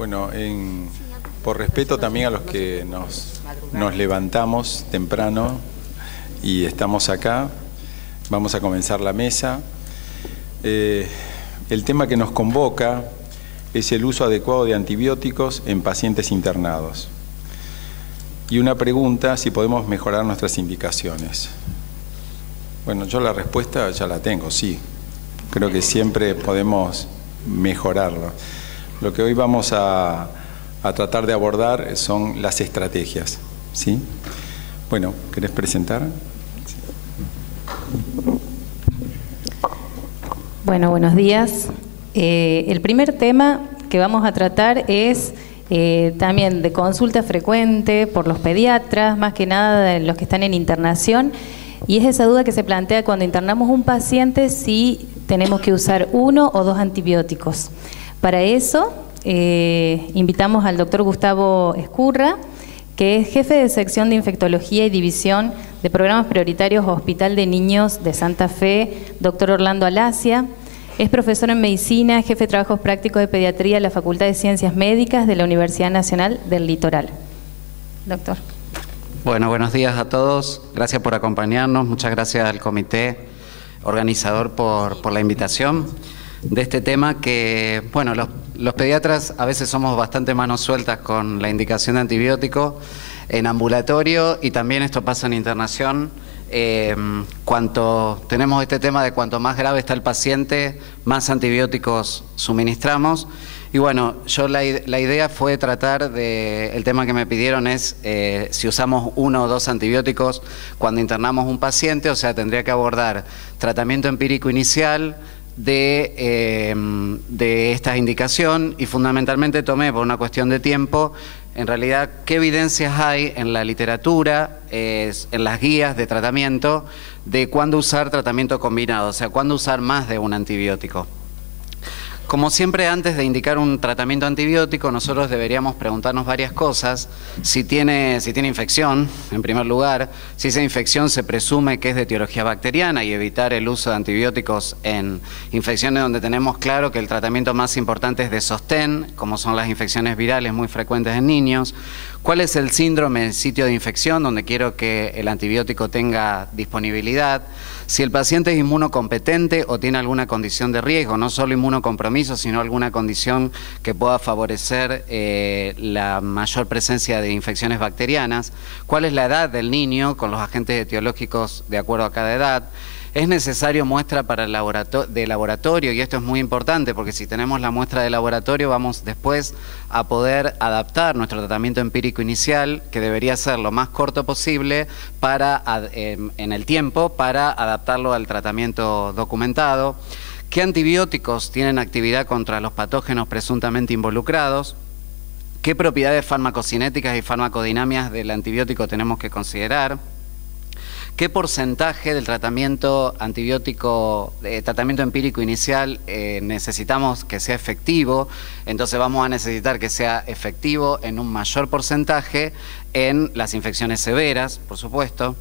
Bueno, por respeto también a los que nos levantamos temprano y estamos acá, vamos a comenzar la mesa. El tema que nos convoca es el uso adecuado de antibióticos en pacientes internados. Y una pregunta, si podemos mejorar nuestras indicaciones. Bueno, yo la respuesta ya la tengo, sí. Creo que siempre podemos mejorarlo. Lo que hoy vamos a tratar de abordar son las estrategias, ¿sí? Bueno, ¿querés presentar? Bueno, buenos días. El primer tema que vamos a tratar es también de consulta frecuente por los pediatras, más que nada de los que están en internación, y es esa duda que se plantea cuando internamos un paciente si tenemos que usar 1 o 2 antibióticos. Para eso invitamos al doctor Gustavo Escurra, que es jefe de sección de infectología y división de programas prioritarios Hospital de Niños de Santa Fe, doctor Orlando Alacia. Es profesor en medicina, jefe de trabajos prácticos de pediatría de la Facultad de Ciencias Médicas de la Universidad Nacional del Litoral. Doctor. Bueno, buenos días a todos. Gracias por acompañarnos. Muchas gracias al comité organizador por la invitación de este tema que, bueno, los pediatras a veces somos bastante manos sueltas con la indicación de antibiótico en ambulatorio, y también esto pasa en internación. Cuanto tenemos este tema de cuanto más grave está el paciente, más antibióticos suministramos. Y bueno, yo la idea fue tratar de, el tema que me pidieron es si usamos 1 o 2 antibióticos cuando internamos un paciente, o sea, tendría que abordar tratamiento empírico inicial de esta indicación, y fundamentalmente tomé, por una cuestión de tiempo, en realidad qué evidencias hay en la literatura, en las guías de tratamiento, de cuándo usar tratamiento combinado, o sea, cuándo usar más de un antibiótico. Como siempre, antes de indicar un tratamiento antibiótico, nosotros deberíamos preguntarnos varias cosas. Si tiene infección, en primer lugar, si esa infección se presume que es de etiología bacteriana, y evitar el uso de antibióticos en infecciones donde tenemos claro que el tratamiento más importante es de sostén, como son las infecciones virales muy frecuentes en niños. ¿Cuál es el síndrome del sitio de infección donde quiero que el antibiótico tenga disponibilidad? Si el paciente es inmunocompetente o tiene alguna condición de riesgo, no solo inmunocompromiso, sino alguna condición que pueda favorecer la mayor presencia de infecciones bacterianas. ¿Cuál es la edad del niño con los agentes etiológicos de acuerdo a cada edad? Es necesario muestra de laboratorio, y esto es muy importante porque si tenemos la muestra de laboratorio vamos después a poder adaptar nuestro tratamiento empírico inicial, que debería ser lo más corto posible en el tiempo, para adaptarlo al tratamiento documentado. ¿Qué antibióticos tienen actividad contra los patógenos presuntamente involucrados? ¿Qué propiedades farmacocinéticas y farmacodinámicas del antibiótico tenemos que considerar? ¿Qué porcentaje del tratamiento antibiótico, tratamiento empírico inicial necesitamos que sea efectivo? Entonces vamos a necesitar que sea efectivo en un mayor porcentaje en las infecciones severas, por supuesto.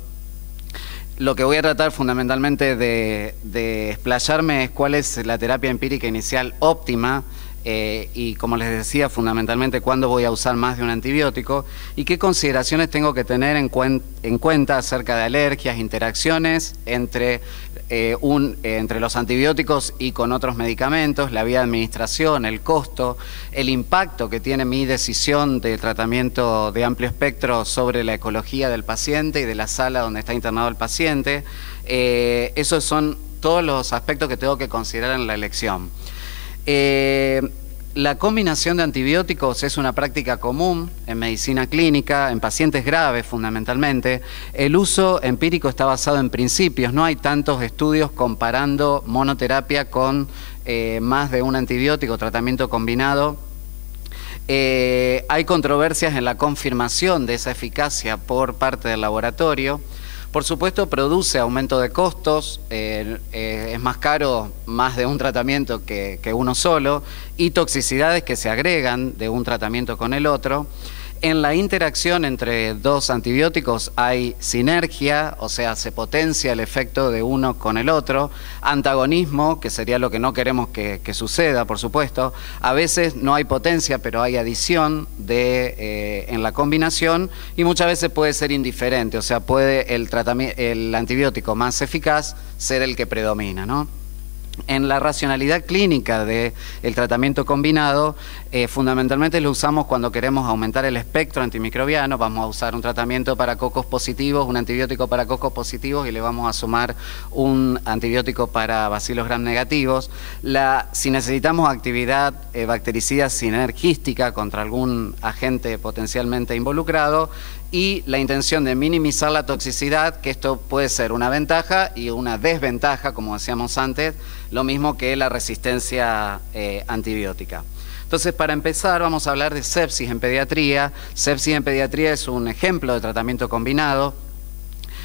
Lo que voy a tratar fundamentalmente de explayarme es cuál es la terapia empírica inicial óptima, y como les decía, fundamentalmente cuándo voy a usar más de un antibiótico y qué consideraciones tengo que tener en cuenta acerca de alergias, interacciones entre los antibióticos y con otros medicamentos, la vía de administración, el costo, el impacto que tiene mi decisión de tratamiento de amplio espectro sobre la ecología del paciente y de la sala donde está internado el paciente. Esos son todos los aspectos que tengo que considerar en la elección. La combinación de antibióticos es una práctica común en medicina clínica, en pacientes graves fundamentalmente. El uso empírico está basado en principios, no hay tantos estudios comparando monoterapia con más de un antibiótico, tratamiento combinado. Hay controversias en la confirmación de esa eficacia por parte del laboratorio. Por supuesto, produce aumento de costos, es más caro más de un tratamiento que uno solo, y toxicidades que se agregan de un tratamiento con el otro. En la interacción entre dos antibióticos hay sinergia, o sea, se potencia el efecto de uno con el otro. Antagonismo, que sería lo que no queremos que suceda, por supuesto. A veces no hay potencia, pero hay adición en la combinación, y muchas veces puede ser indiferente, o sea, puede el antibiótico más eficaz ser el que predomina, ¿no? En la racionalidad clínica del tratamiento combinado, fundamentalmente lo usamos cuando queremos aumentar el espectro antimicrobiano. Vamos a usar un tratamiento para cocos positivos, un antibiótico para cocos positivos, y le vamos a sumar un antibiótico para bacilos gram negativos. Si necesitamos actividad bactericida sinergística contra algún agente potencialmente involucrado, y la intención de minimizar la toxicidad, que esto puede ser una ventaja y una desventaja, como decíamos antes, lo mismo que la resistencia antibiótica. Entonces, para empezar, vamos a hablar de sepsis en pediatría. Sepsis en pediatría es un ejemplo de tratamiento combinado.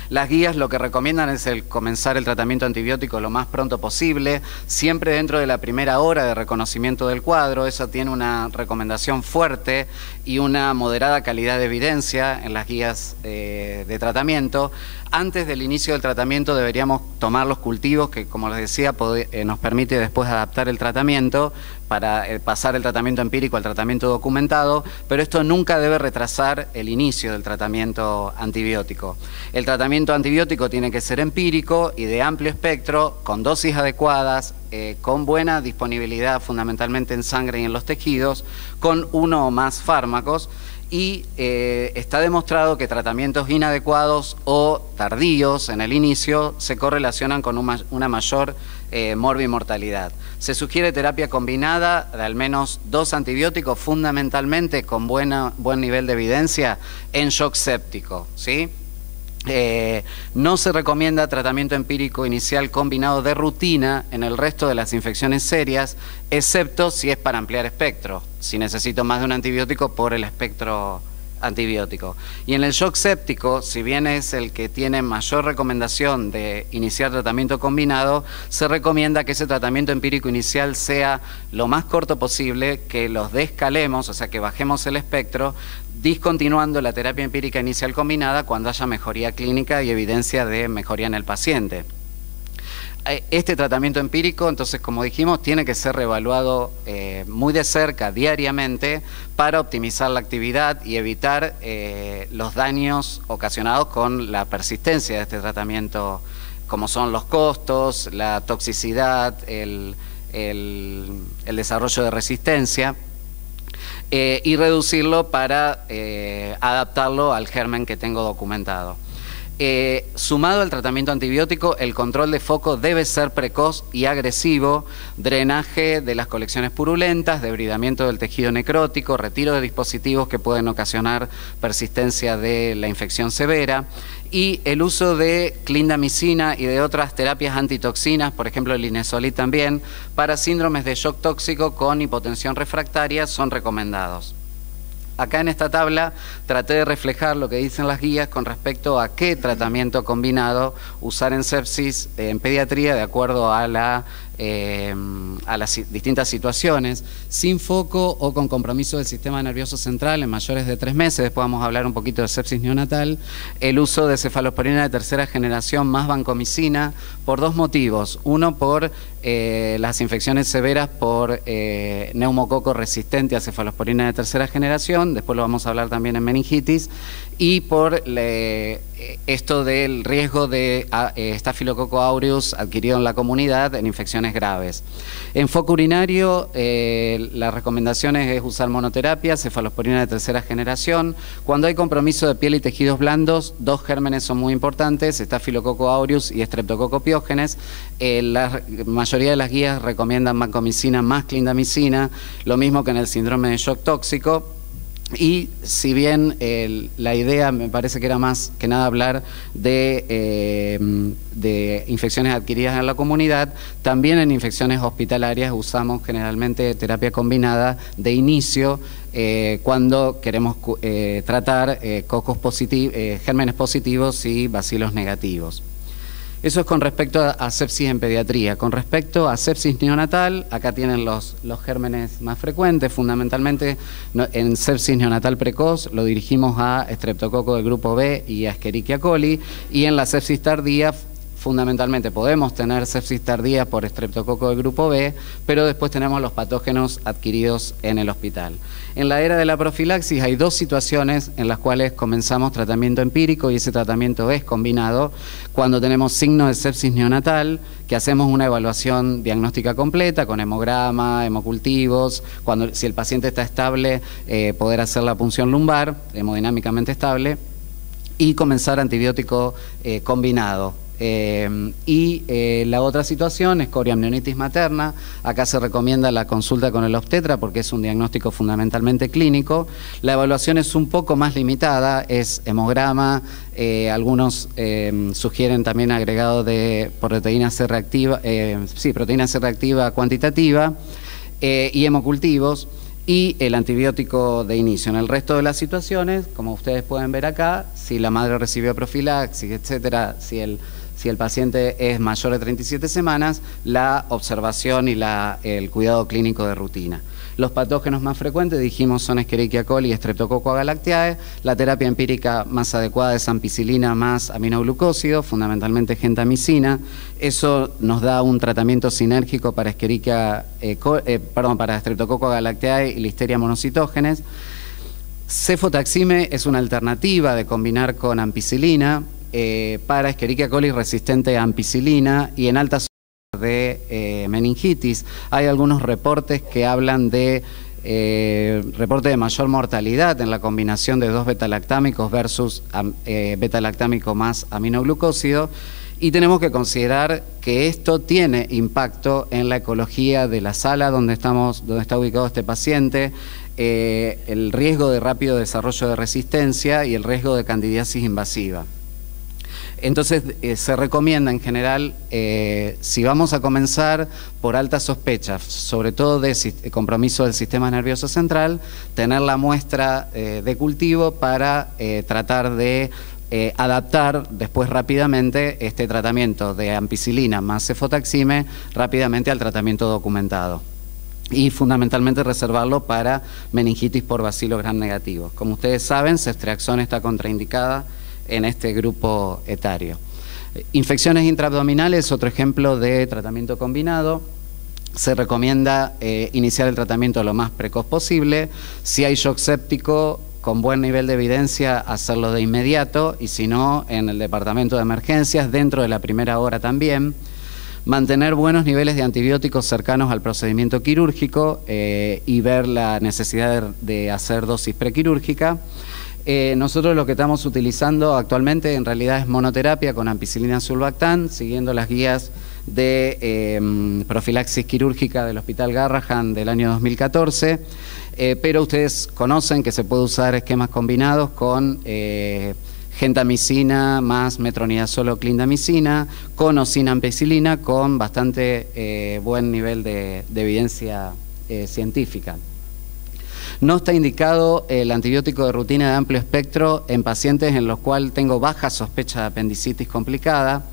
Las guías lo que recomiendan es comenzar el tratamiento antibiótico lo más pronto posible, siempre dentro de la primera hora de reconocimiento del cuadro. Eso tiene una recomendación fuerte y una moderada calidad de evidencia en las guías de tratamiento. Antes del inicio del tratamiento deberíamos tomar los cultivos que, como les decía, nos permite después adaptar el tratamiento para pasar el tratamiento empírico al tratamiento documentado, pero esto nunca debe retrasar el inicio del tratamiento antibiótico. El tratamiento antibiótico tiene que ser empírico y de amplio espectro, con dosis adecuadas, con buena disponibilidad fundamentalmente en sangre y en los tejidos, con uno o más fármacos. Y está demostrado que tratamientos inadecuados o tardíos en el inicio se correlacionan con una mayor morbimortalidad. Se sugiere terapia combinada de al menos 2 antibióticos, fundamentalmente con buen nivel de evidencia en shock séptico, ¿sí? No se recomienda tratamiento empírico inicial combinado de rutina en el resto de las infecciones serias, excepto si es para ampliar espectro, si necesito más de un antibiótico por el espectro antibiótico. Y en el shock séptico, si bien es el que tiene mayor recomendación de iniciar tratamiento combinado, se recomienda que ese tratamiento empírico inicial sea lo más corto posible, que los descalemos, o sea, que bajemos el espectro, discontinuando la terapia empírica inicial combinada cuando haya mejoría clínica y evidencia de mejoría en el paciente. Este tratamiento empírico, entonces, como dijimos, tiene que ser reevaluado muy de cerca diariamente para optimizar la actividad y evitar los daños ocasionados con la persistencia de este tratamiento, como son los costos, la toxicidad, el desarrollo de resistencia. Y reducirlo para adaptarlo al germen que tengo documentado. Sumado al tratamiento antibiótico, el control de foco debe ser precoz y agresivo, drenaje de las colecciones purulentas, debridamiento del tejido necrótico, retiro de dispositivos que pueden ocasionar persistencia de la infección severa, y el uso de clindamicina y de otras terapias antitoxinas, por ejemplo el linezolid también, para síndromes de shock tóxico con hipotensión refractaria son recomendados. Acá en esta tabla traté de reflejar lo que dicen las guías con respecto a qué tratamiento combinado usar en sepsis en pediatría de acuerdo a las distintas situaciones, sin foco o con compromiso del sistema nervioso central en mayores de 3 meses. Después vamos a hablar un poquito de sepsis neonatal. El uso de cefalosporina de tercera generación más vancomicina por 2 motivos. Uno, por las infecciones severas por neumococo resistente a cefalosporina de tercera generación, después lo vamos a hablar también en meningitis, y por esto del riesgo de Staphylococcus aureus adquirido en la comunidad en infecciones graves. En foco urinario, las recomendaciones es usar monoterapia, cefalosporina de tercera generación. Cuando hay compromiso de piel y tejidos blandos, 2 gérmenes son muy importantes, Staphylococcus aureus y Streptococcus pyogenes. La mayoría de las guías recomiendan vancomicina más clindamicina, lo mismo que en el síndrome de shock tóxico. Y si bien la idea me parece que era más que nada hablar de infecciones adquiridas en la comunidad, también en infecciones hospitalarias usamos generalmente terapia combinada de inicio cuando queremos tratar cocos gérmenes positivos y bacilos negativos. Eso es con respecto a sepsis en pediatría. Con respecto a sepsis neonatal, acá tienen los gérmenes más frecuentes. Fundamentalmente en sepsis neonatal precoz lo dirigimos a Streptococcus del grupo B y a Escherichia coli, y en la sepsis tardía fundamentalmente podemos tener sepsis tardía por Streptococcus del grupo B, pero después tenemos los patógenos adquiridos en el hospital. En la era de la profilaxis hay dos situaciones en las cuales comenzamos tratamiento empírico, y ese tratamiento es combinado. Cuando tenemos signos de sepsis neonatal, que hacemos una evaluación diagnóstica completa con hemograma, hemocultivos, si el paciente está estable, poder hacer la punción lumbar, hemodinámicamente estable, y comenzar antibiótico combinado. La otra situación es coriamnionitis materna. Acá se recomienda la consulta con el obstetra porque es un diagnóstico fundamentalmente clínico. La evaluación es un poco más limitada, es hemograma, algunos sugieren también agregado de proteína C reactiva, proteína C reactiva cuantitativa, y hemocultivos, y el antibiótico de inicio. En el resto de las situaciones, como ustedes pueden ver acá, si la madre recibió profilaxis, etcétera, si el paciente es mayor de 37 semanas, la observación y el cuidado clínico de rutina. Los patógenos más frecuentes, dijimos, son Escherichia coli y Streptococcus agalactiae. La terapia empírica más adecuada es ampicilina más aminoglucósido, fundamentalmente gentamicina. Eso nos da un tratamiento sinérgico para para Streptococcus agalactiae y Listeria monocitógenes. Cefotaxime es una alternativa de combinar con ampicilina para Escherichia coli resistente a ampicilina y en altas de meningitis. Hay algunos reportes que hablan de reporte de mayor mortalidad en la combinación de dos betalactámicos versus betalactámico más aminoglucósido, y tenemos que considerar que esto tiene impacto en la ecología de la sala donde está ubicado este paciente, el riesgo de rápido desarrollo de resistencia y el riesgo de candidiasis invasiva. Entonces se recomienda en general, si vamos a comenzar por altas sospechas, sobre todo de compromiso del sistema nervioso central, tener la muestra de cultivo para tratar de adaptar después rápidamente este tratamiento de ampicilina más cefotaxime rápidamente al tratamiento documentado. Y fundamentalmente reservarlo para meningitis por bacilo gram negativo. Como ustedes saben, ceftriaxona está contraindicada en este grupo etario. Infecciones intraabdominales, otro ejemplo de tratamiento combinado. Se recomienda iniciar el tratamiento lo más precoz posible. Si hay shock séptico con buen nivel de evidencia, hacerlo de inmediato, y si no, en el departamento de emergencias, dentro de la primera hora también. Mantener buenos niveles de antibióticos cercanos al procedimiento quirúrgico y ver la necesidad de hacer dosis prequirúrgica. Nosotros lo que estamos utilizando actualmente en realidad es monoterapia con ampicilina sulbactam, siguiendo las guías de profilaxis quirúrgica del Hospital Garrahan del año 2014, pero ustedes conocen que se puede usar esquemas combinados con gentamicina más metronidazol o clindamicina, con o sin ampicilina, con bastante buen nivel de evidencia científica. No está indicado el antibiótico de rutina de amplio espectro en pacientes en los cuales tengo baja sospecha de apendicitis complicada,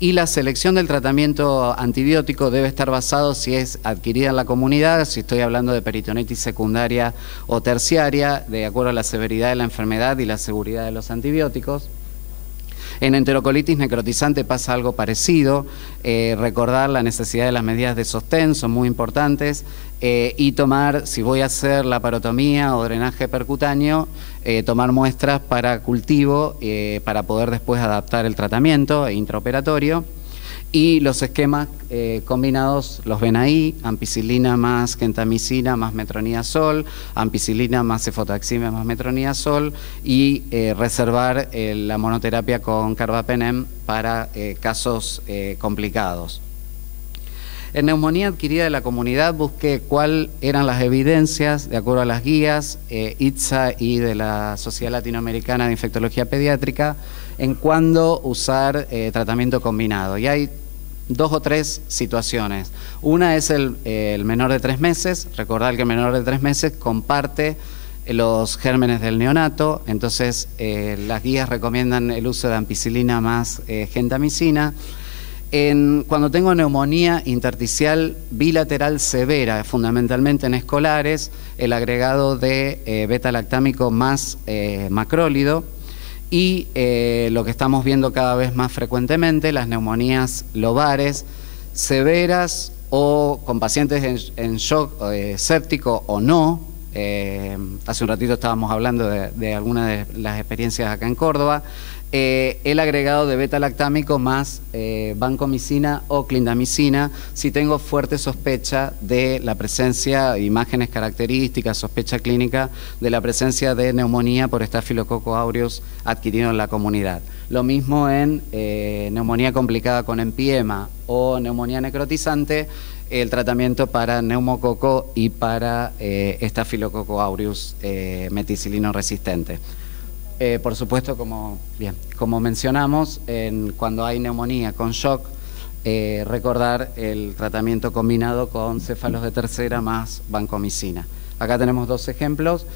y la selección del tratamiento antibiótico debe estar basado si es adquirida en la comunidad, si estoy hablando de peritonitis secundaria o terciaria, de acuerdo a la severidad de la enfermedad y la seguridad de los antibióticos. En enterocolitis necrotizante pasa algo parecido, recordar la necesidad de las medidas de sostén, son muy importantes, y tomar, si voy a hacer laparotomía o drenaje percutáneo, tomar muestras para cultivo para poder después adaptar el tratamiento intraoperatorio. Y los esquemas combinados los ven ahí: ampicilina más gentamicina más metronidazol, ampicilina más cefotaxime más metronidazol, y reservar la monoterapia con carbapenem para casos complicados. En neumonía adquirida de la comunidad busqué cuáles eran las evidencias, de acuerdo a las guías ITSA y de la Sociedad Latinoamericana de Infectología Pediátrica, en cuándo usar tratamiento combinado. Y hay dos o tres situaciones. Una es el menor de 3 meses. Recordar que el menor de 3 meses comparte los gérmenes del neonato, entonces las guías recomiendan el uso de ampicilina más gentamicina. Cuando tengo neumonía intersticial bilateral severa, fundamentalmente en escolares, el agregado de beta-lactámico más macrólido, y lo que estamos viendo cada vez más frecuentemente, las neumonías lobares severas o con pacientes en shock séptico o no. Hace un ratito estábamos hablando de algunas de las experiencias acá en Córdoba. El agregado de beta-lactámico más vancomicina o clindamicina si tengo fuerte sospecha de la presencia, imágenes características, sospecha clínica de la presencia de neumonía por Staphylococcus aureus adquirido en la comunidad. Lo mismo en neumonía complicada con empiema o neumonía necrotizante, el tratamiento para neumococo y para Staphylococcus aureus meticilino resistente. Por supuesto, como mencionamos, cuando hay neumonía con shock, recordar el tratamiento combinado con céfalos de tercera más vancomicina. Acá tenemos dos ejemplos.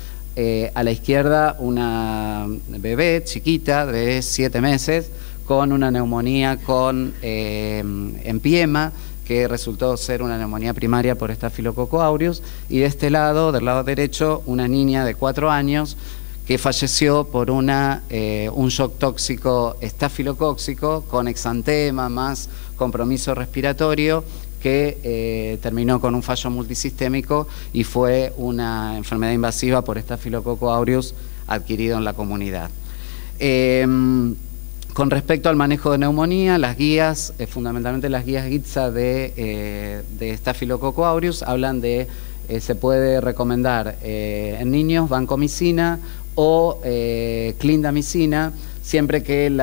A la izquierda, una bebé chiquita de 7 meses con una neumonía con empiema, que resultó ser una neumonía primaria por Staphylococcus aureus, y de este lado, del lado derecho, una niña de 4 años que falleció por un shock tóxico estafilocóxico con exantema más compromiso respiratorio, que terminó con un fallo multisistémico y fue una enfermedad invasiva por Staphylococcus aureus adquirido en la comunidad. Con respecto al manejo de neumonía, las guías, fundamentalmente las guías GITSA de Staphylococcus aureus, hablan de, se puede recomendar en niños vancomicina o clindamicina, siempre que el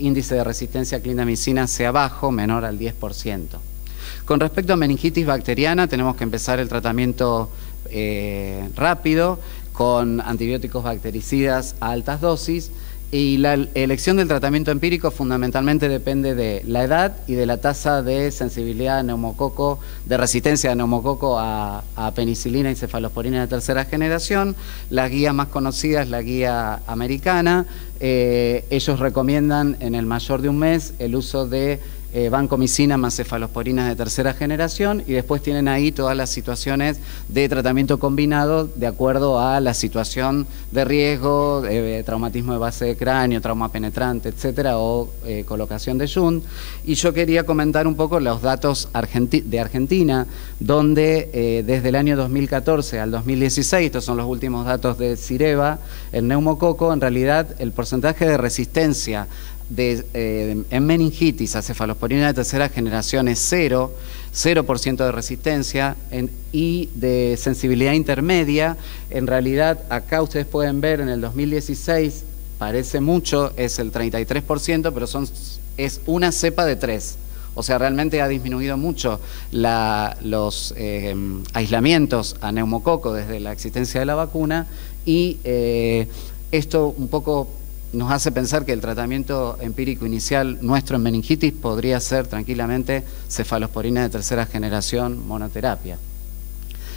índice de resistencia a clindamicina sea bajo, menor al 10%. Con respecto a meningitis bacteriana, tenemos que empezar el tratamiento rápido con antibióticos bactericidas a altas dosis, y la elección del tratamiento empírico fundamentalmente depende de la edad y de la tasa de sensibilidad a neumococo, de resistencia a neumococo a penicilina y cefalosporina de tercera generación. La guía más conocida es la guía americana. Ellos recomiendan en el mayor de un mes el uso de vancomicina más cefalosporinas de tercera generación, y después tienen ahí todas las situaciones de tratamiento combinado de acuerdo a la situación de riesgo, traumatismo de base de cráneo, trauma penetrante, etcétera, o colocación de shunt. Y yo quería comentar un poco los datos de Argentina, donde desde el año 2014 al 2016, estos son los últimos datos de Cireva, el neumococo, en realidad el porcentaje de resistencia en meningitis a cefalosporina de tercera generación es 0% de resistencia, y de sensibilidad intermedia, en realidad acá ustedes pueden ver en el 2016, parece mucho, es el 33%, pero es una cepa de 3. O sea, realmente ha disminuido mucho los aislamientos a neumococo desde la existencia de la vacuna, y esto un poco nos hace pensar que el tratamiento empírico inicial nuestro en meningitis podría ser tranquilamente cefalosporina de tercera generación monoterapia.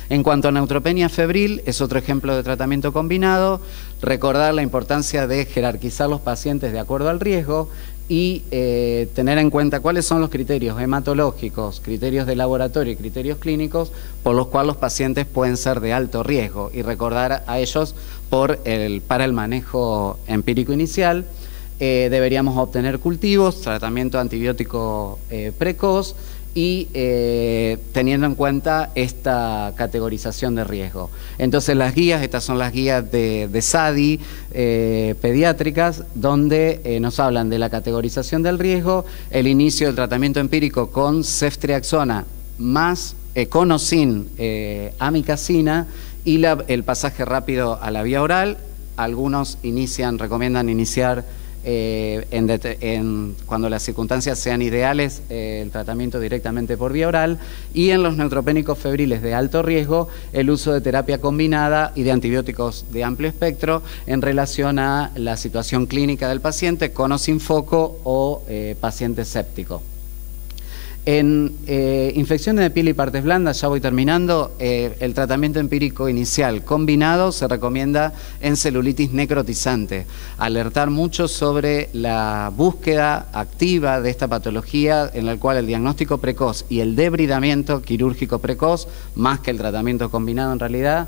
En cuanto a neutropenia febril, es otro ejemplo de tratamiento combinado. Recordar la importancia de jerarquizar los pacientes de acuerdo al riesgo y tener en cuenta cuáles son los criterios hematológicos, criterios de laboratorio y criterios clínicos por los cuales los pacientes pueden ser de alto riesgo, y recordar a ellos para el manejo empírico inicial. Deberíamos obtener cultivos, tratamiento antibiótico precoz, y teniendo en cuenta esta categorización de riesgo. Entonces las guías, estas son las guías de SADI pediátricas, donde nos hablan de la categorización del riesgo, el inicio del tratamiento empírico con ceftriaxona más econosin amicacina, y el pasaje rápido a la vía oral. Algunos recomiendan iniciar cuando las circunstancias sean ideales, el tratamiento directamente por vía oral, y en los neutropénicos febriles de alto riesgo, el uso de terapia combinada y de antibióticos de amplio espectro en relación a la situación clínica del paciente, con o sin foco, o paciente séptico. En infecciones de piel y partes blandas, ya voy terminando, el tratamiento empírico inicial combinado se recomienda en celulitis necrotizante. Alertar mucho sobre la búsqueda activa de esta patología, en la cual el diagnóstico precoz y el debridamiento quirúrgico precoz, más que el tratamiento combinado en realidad,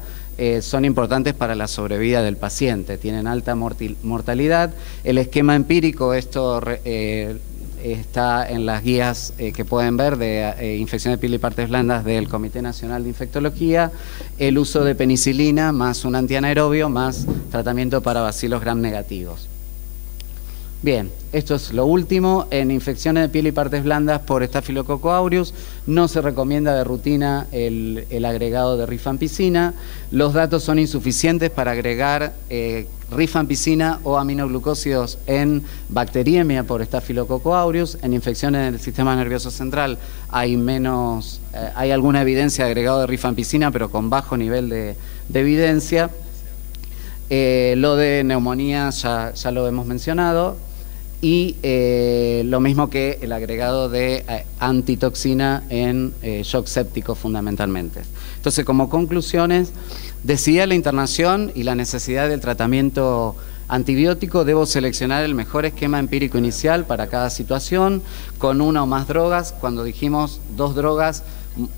son importantes para la sobrevida del paciente. Tienen alta mortalidad. El esquema empírico, esto está en las guías que pueden ver de infección de piel y partes blandas del Comité Nacional de Infectología, el uso de penicilina más un antianaerobio más tratamiento para bacilos gram negativos. Bien, esto es lo último. En infecciones de piel y partes blandas por Staphylococcus aureus no se recomienda de rutina el agregado de rifampicina. Los datos son insuficientes para agregar rifampicina o aminoglucósidos en bacteriemia por Staphylococcus aureus. En infecciones del sistema nervioso central hay alguna evidencia de agregado de rifampicina, pero con bajo nivel de evidencia. Lo de neumonía ya lo hemos mencionado. Y lo mismo que el agregado de antitoxina en shock séptico fundamentalmente. Entonces, como conclusiones, decidida la internación y la necesidad del tratamiento antibiótico, debo seleccionar el mejor esquema empírico inicial para cada situación, con una o más drogas. Cuando dijimos 2 drogas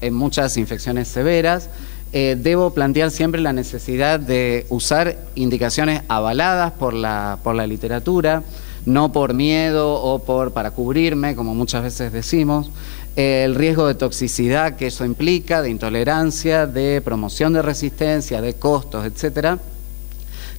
en muchas infecciones severas, debo plantear siempre la necesidad de usar indicaciones avaladas por la literatura, no por miedo o para cubrirme, como muchas veces decimos. El riesgo de toxicidad que eso implica, de intolerancia, de promoción de resistencia, de costos, etcétera.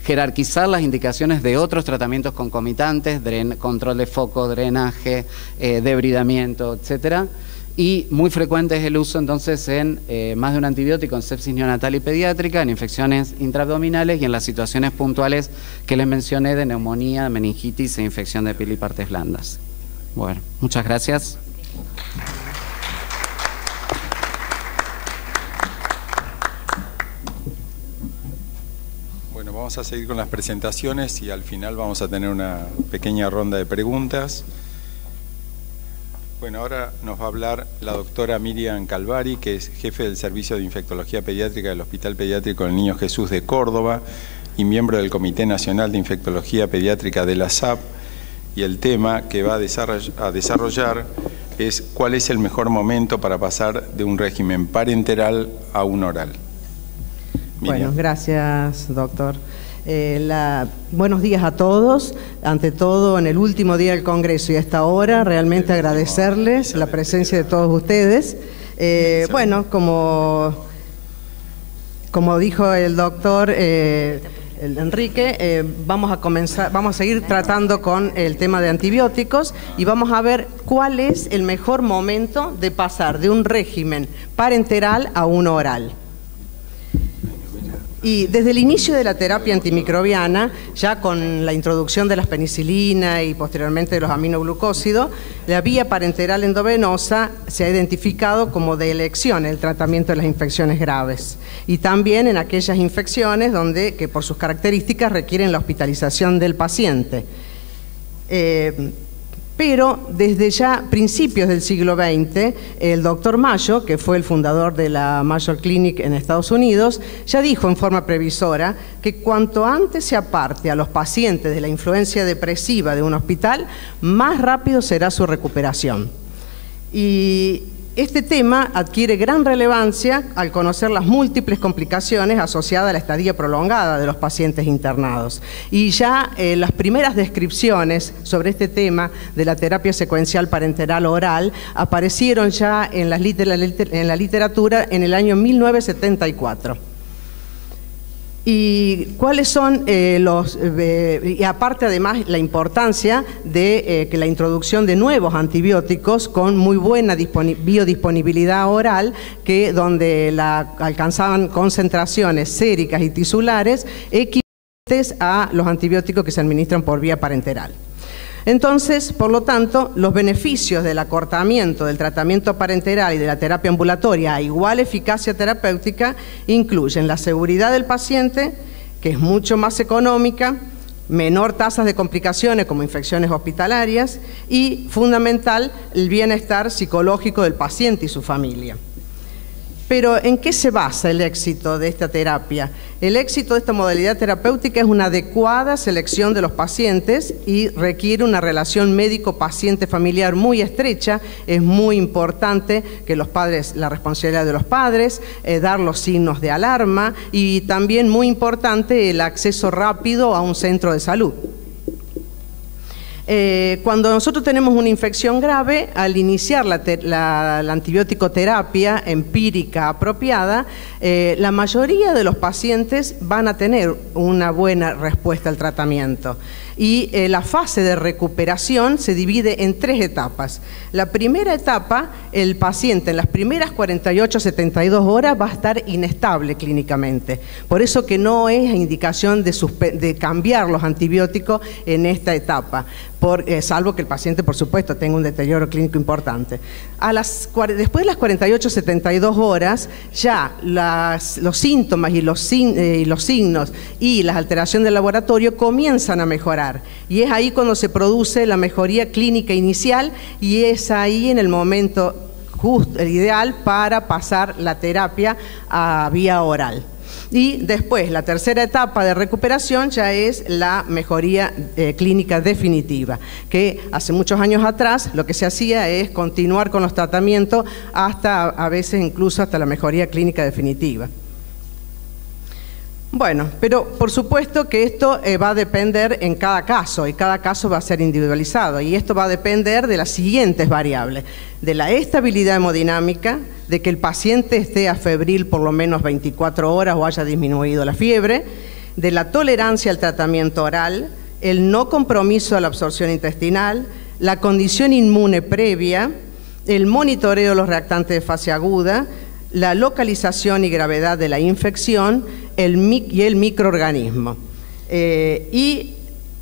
Jerarquizar las indicaciones de otros tratamientos concomitantes, control de foco, drenaje, debridamiento, etcétera. Y muy frecuente es el uso entonces en más de un antibiótico en sepsis neonatal y pediátrica, en infecciones intraabdominales y en las situaciones puntuales que les mencioné de neumonía, meningitis e infección de piel y partes blandas. Bueno, muchas gracias. Bueno, vamos a seguir con las presentaciones y al final vamos a tener una pequeña ronda de preguntas. Bueno, ahora nos va a hablar la doctora Miriam Calvari, que es jefe del Servicio de Infectología Pediátrica del Hospital Pediátrico del Niño Jesús de Córdoba y miembro del Comité Nacional de Infectología Pediátrica de la SAP. Y el tema que va a desarrollar es cuál es el mejor momento para pasar de un régimen parenteral a un oral. Miriam. Bueno, gracias, doctor. Buenos días a todos. Ante todo, en el último día del Congreso y a esta hora, realmente agradecerles la presencia de todos ustedes. Bueno, como dijo el doctor Enrique, vamos a seguir tratando con el tema de antibióticos y vamos a ver cuál es el mejor momento de pasar de un régimen parenteral a uno oral. Y desde el inicio de la terapia antimicrobiana, ya con la introducción de las penicilinas y posteriormente de los aminoglucósidos, la vía parenteral endovenosa se ha identificado como de elección en el tratamiento de las infecciones graves. Y también en aquellas infecciones que por sus características requieren la hospitalización del paciente. Pero desde ya principios del siglo XX, el doctor Mayo, que fue el fundador de la Mayo Clinic en Estados Unidos, ya dijo en forma previsora que cuanto antes se aparte a los pacientes de la influencia depresiva de un hospital, más rápido será su recuperación. Y este tema adquiere gran relevancia al conocer las múltiples complicaciones asociadas a la estadía prolongada de los pacientes internados. Y ya las primeras descripciones sobre este tema de la terapia secuencial parenteral oral aparecieron ya en la literatura en el año 1974. ¿Y cuáles son y aparte además la importancia de que la introducción de nuevos antibióticos con muy buena biodisponibilidad oral, donde alcanzaban concentraciones séricas y tisulares equivalentes a los antibióticos que se administran por vía parenteral? Entonces, por lo tanto, los beneficios del acortamiento del tratamiento parenteral y de la terapia ambulatoria a igual eficacia terapéutica incluyen la seguridad del paciente, que es mucho más económica, menor tasas de complicaciones como infecciones hospitalarias y, fundamental, el bienestar psicológico del paciente y su familia. Pero, ¿en qué se basa el éxito de esta terapia? El éxito de esta modalidad terapéutica es una adecuada selección de los pacientes y requiere una relación médico-paciente familiar muy estrecha. Es muy importante que los padres, la responsabilidad de los padres, dar los signos de alarma y también muy importante el acceso rápido a un centro de salud. Cuando nosotros tenemos una infección grave, al iniciar la antibiótico terapia empírica apropiada, la mayoría de los pacientes van a tener una buena respuesta al tratamiento. Y la fase de recuperación se divide en 3 etapas. La primera etapa, el paciente en las primeras 48-72 horas va a estar inestable clínicamente. Por eso que no es indicación de cambiar los antibióticos en esta etapa, salvo que el paciente, por supuesto, tenga un deterioro clínico importante. Después de las 48-72 horas, ya los síntomas y los signos y las alteraciones del laboratorio comienzan a mejorar. Y es ahí cuando se produce la mejoría clínica inicial y es ahí en el momento justo, el ideal para pasar la terapia a vía oral. Y después, la tercera etapa de recuperación ya es la mejoría clínica definitiva, que hace muchos años atrás lo que se hacía es continuar con los tratamientos hasta, a veces incluso hasta la mejoría clínica definitiva. Bueno, pero por supuesto que esto va a depender en cada caso y cada caso va a ser individualizado y esto va a depender de las siguientes variables: de la estabilidad hemodinámica, de que el paciente esté afebril por lo menos 24 horas o haya disminuido la fiebre, de la tolerancia al tratamiento oral, el no compromiso a la absorción intestinal, la condición inmune previa, el monitoreo de los reactantes de fase aguda, la localización y gravedad de la infección y el microorganismo. Y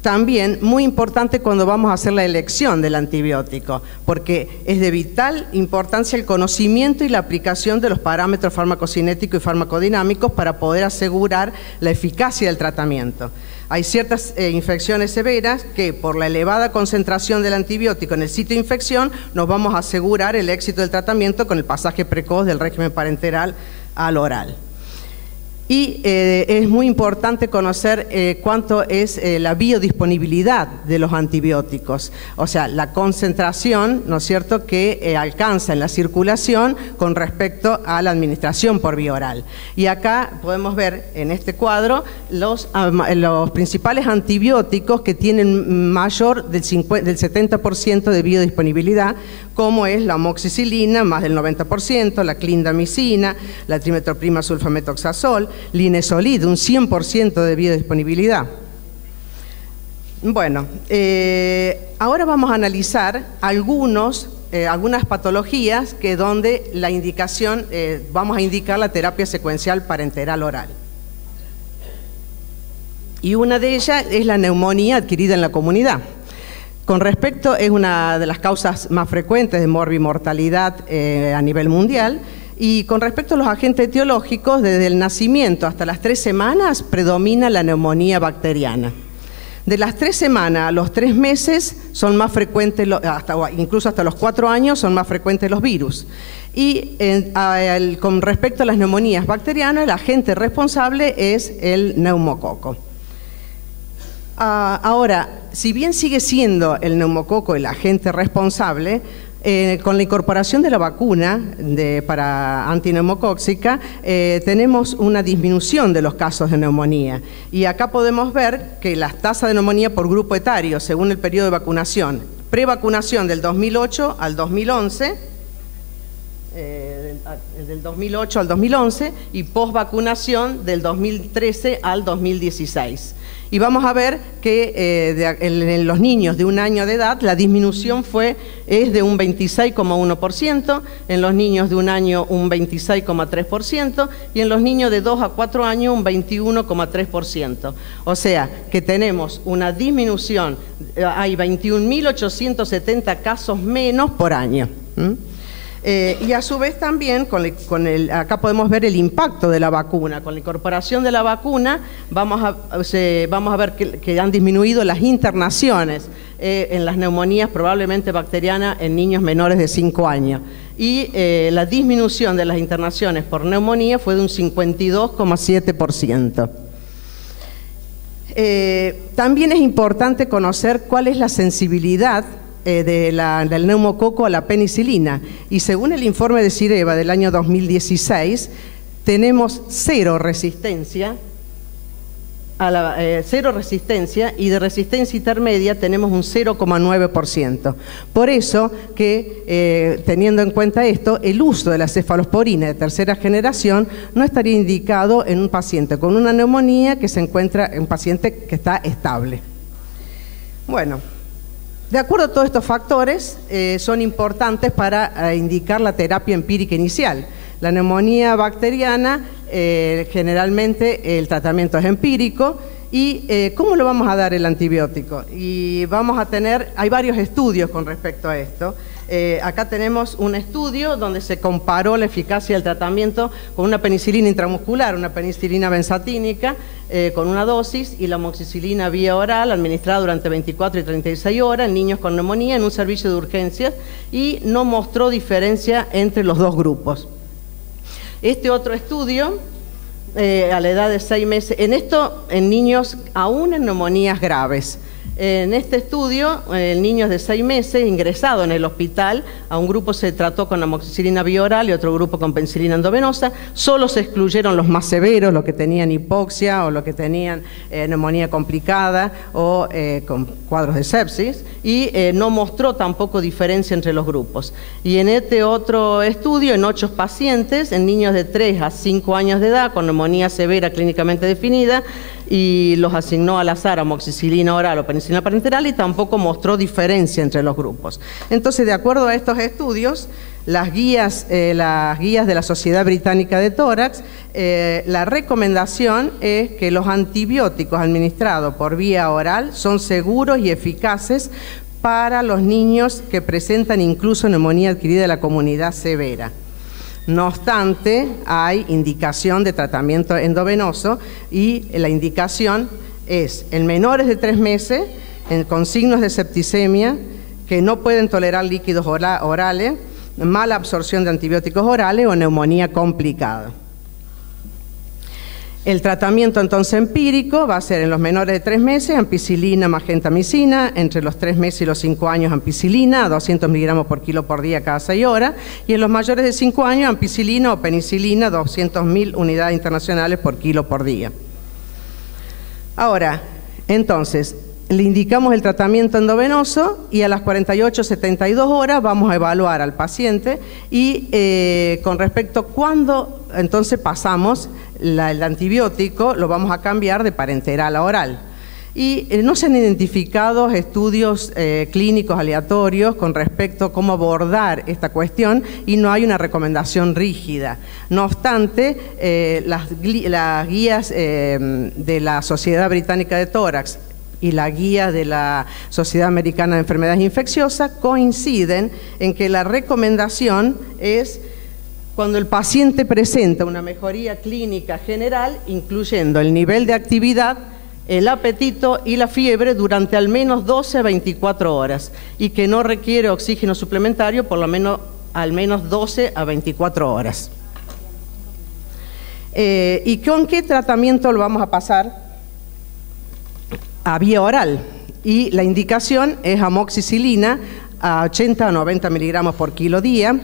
también, muy importante cuando vamos a hacer la elección del antibiótico, porque es de vital importancia el conocimiento y la aplicación de los parámetros farmacocinéticos y farmacodinámicos para poder asegurar la eficacia del tratamiento. Hay ciertas infecciones severas que por la elevada concentración del antibiótico en el sitio de infección nos vamos a asegurar el éxito del tratamiento con el pasaje precoz del régimen parenteral al oral. Y es muy importante conocer cuánto es la biodisponibilidad de los antibióticos, o sea, la concentración, ¿no es cierto?, que alcanza en la circulación con respecto a la administración por vía oral. Y acá podemos ver en este cuadro los principales antibióticos que tienen mayor del 70% de biodisponibilidad, como es la amoxicilina, más del 90%, la clindamicina, la trimetroprima sulfametoxazol, Linezolid, un 100% de biodisponibilidad. Bueno, ahora vamos a analizar algunas patologías donde la indicación, vamos a indicar la terapia secuencial parenteral oral. Y una de ellas es la neumonía adquirida en la comunidad. Con respecto, es una de las causas más frecuentes de morbimortalidad a nivel mundial. Y con respecto a los agentes etiológicos, desde el nacimiento hasta las 3 semanas predomina la neumonía bacteriana. De las 3 semanas a los 3 meses son más frecuentes, incluso hasta los 4 años son más frecuentes los virus. Y con respecto a las neumonías bacterianas, el agente responsable es el neumococo. Ahora, si bien sigue siendo el neumococo el agente responsable, con la incorporación de la vacuna para antineumocóxica, tenemos una disminución de los casos de neumonía. Y acá podemos ver que las tasas de neumonía por grupo etario, según el periodo de vacunación, prevacunación del 2008 al 2011, del 2008 al 2011, y posvacunación del 2013 al 2016. Y vamos a ver que en los niños de 1 año de edad la disminución es de un 26,1%, en los niños de 1 año un 26,3% y en los niños de 2 a 4 años un 21,3%. O sea que tenemos una disminución, hay 21.870 casos menos por año. Y a su vez también, acá podemos ver el impacto de la vacuna. Con la incorporación de la vacuna vamos a ver que han disminuido las internaciones en las neumonías probablemente bacterianas en niños menores de 5 años. Y la disminución de las internaciones por neumonía fue de un 52,7%. También es importante conocer cuál es la sensibilidad del neumococo a la penicilina, y según el informe de CIREVA del año 2016 tenemos cero resistencia y de resistencia intermedia tenemos un 0,9%. Por eso que, teniendo en cuenta esto, el uso de la cefalosporina de tercera generación no estaría indicado en un paciente con una neumonía que se encuentra en un paciente que está estable. Bueno, de acuerdo a todos estos factores, son importantes para indicar la terapia empírica inicial. La neumonía bacteriana, generalmente el tratamiento es empírico. ¿Y cómo lo vamos a dar el antibiótico? Y hay varios estudios con respecto a esto. Acá tenemos un estudio donde se comparó la eficacia del tratamiento con una penicilina intramuscular, una penicilina benzatínica, con una dosis, y la amoxicilina vía oral administrada durante 24 y 36 horas en niños con neumonía en un servicio de urgencias, y no mostró diferencia entre los dos grupos. Este otro estudio, a la edad de 6 meses, en niños aún en neumonías graves. En este estudio, niños de 6 meses ingresados en el hospital, a un grupo se trató con amoxicilina vía oral y otro grupo con penicilina endovenosa. Solo se excluyeron los más severos, los que tenían hipoxia o los que tenían neumonía complicada o con cuadros de sepsis, y no mostró tampoco diferencia entre los grupos. Y en este otro estudio, en 8 pacientes, en niños de 3 a 5 años de edad con neumonía severa clínicamente definida, y los asignó al azar amoxicilina oral o penicilina parenteral, y tampoco mostró diferencia entre los grupos. Entonces, de acuerdo a estos estudios, las guías de la Sociedad Británica de Tórax, la recomendación es que los antibióticos administrados por vía oral son seguros y eficaces para los niños que presentan incluso neumonía adquirida de la comunidad severa. No obstante, hay indicación de tratamiento endovenoso, y la indicación es en menores de 3 meses con signos de septicemia, que no pueden tolerar líquidos orales, mala absorción de antibióticos orales o neumonía complicada. El tratamiento entonces empírico va a ser en los menores de 3 meses, ampicilina más gentamicina, entre los 3 meses y los 5 años ampicilina, a 200 miligramos por kilo por día cada 6 horas, y en los mayores de 5 años ampicilina o penicilina, 200.000 unidades internacionales por kilo por día. Ahora, entonces, le indicamos el tratamiento endovenoso, y a las 48-72 horas vamos a evaluar al paciente, y con respecto a cuándo entonces pasamos el antibiótico, lo vamos a cambiar de parenteral a oral. Y no se han identificado estudios clínicos aleatorios con respecto a cómo abordar esta cuestión, y no hay una recomendación rígida. No obstante, las guías de la Sociedad Británica de Tórax y la guía de la Sociedad Americana de Enfermedades Infecciosas coinciden en que la recomendación es cuando el paciente presenta una mejoría clínica general, incluyendo el nivel de actividad, el apetito y la fiebre durante al menos 12 a 24 horas, y que no requiere oxígeno suplementario por lo menos al menos 12 a 24 horas. ¿Y con qué tratamiento lo vamos a pasar? A vía oral, y la indicación es amoxicilina a 80 a 90 miligramos por kilo día.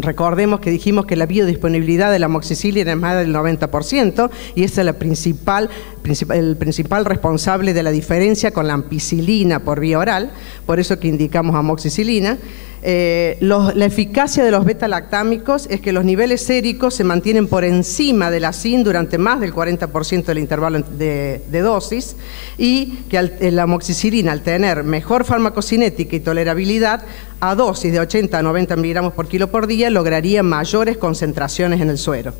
Recordemos que dijimos que la biodisponibilidad de la amoxicilina es más del 90%, y esa es el principal responsable de la diferencia con la ampicilina por vía oral, por eso que indicamos amoxicilina. La eficacia de los beta-lactámicos es que los niveles séricos se mantienen por encima de la SIN durante más del 40% del intervalo de dosis, y que la amoxicilina, al tener mejor farmacocinética y tolerabilidad, a dosis de 80 a 90 miligramos por kilo por día, lograría mayores concentraciones en el suero.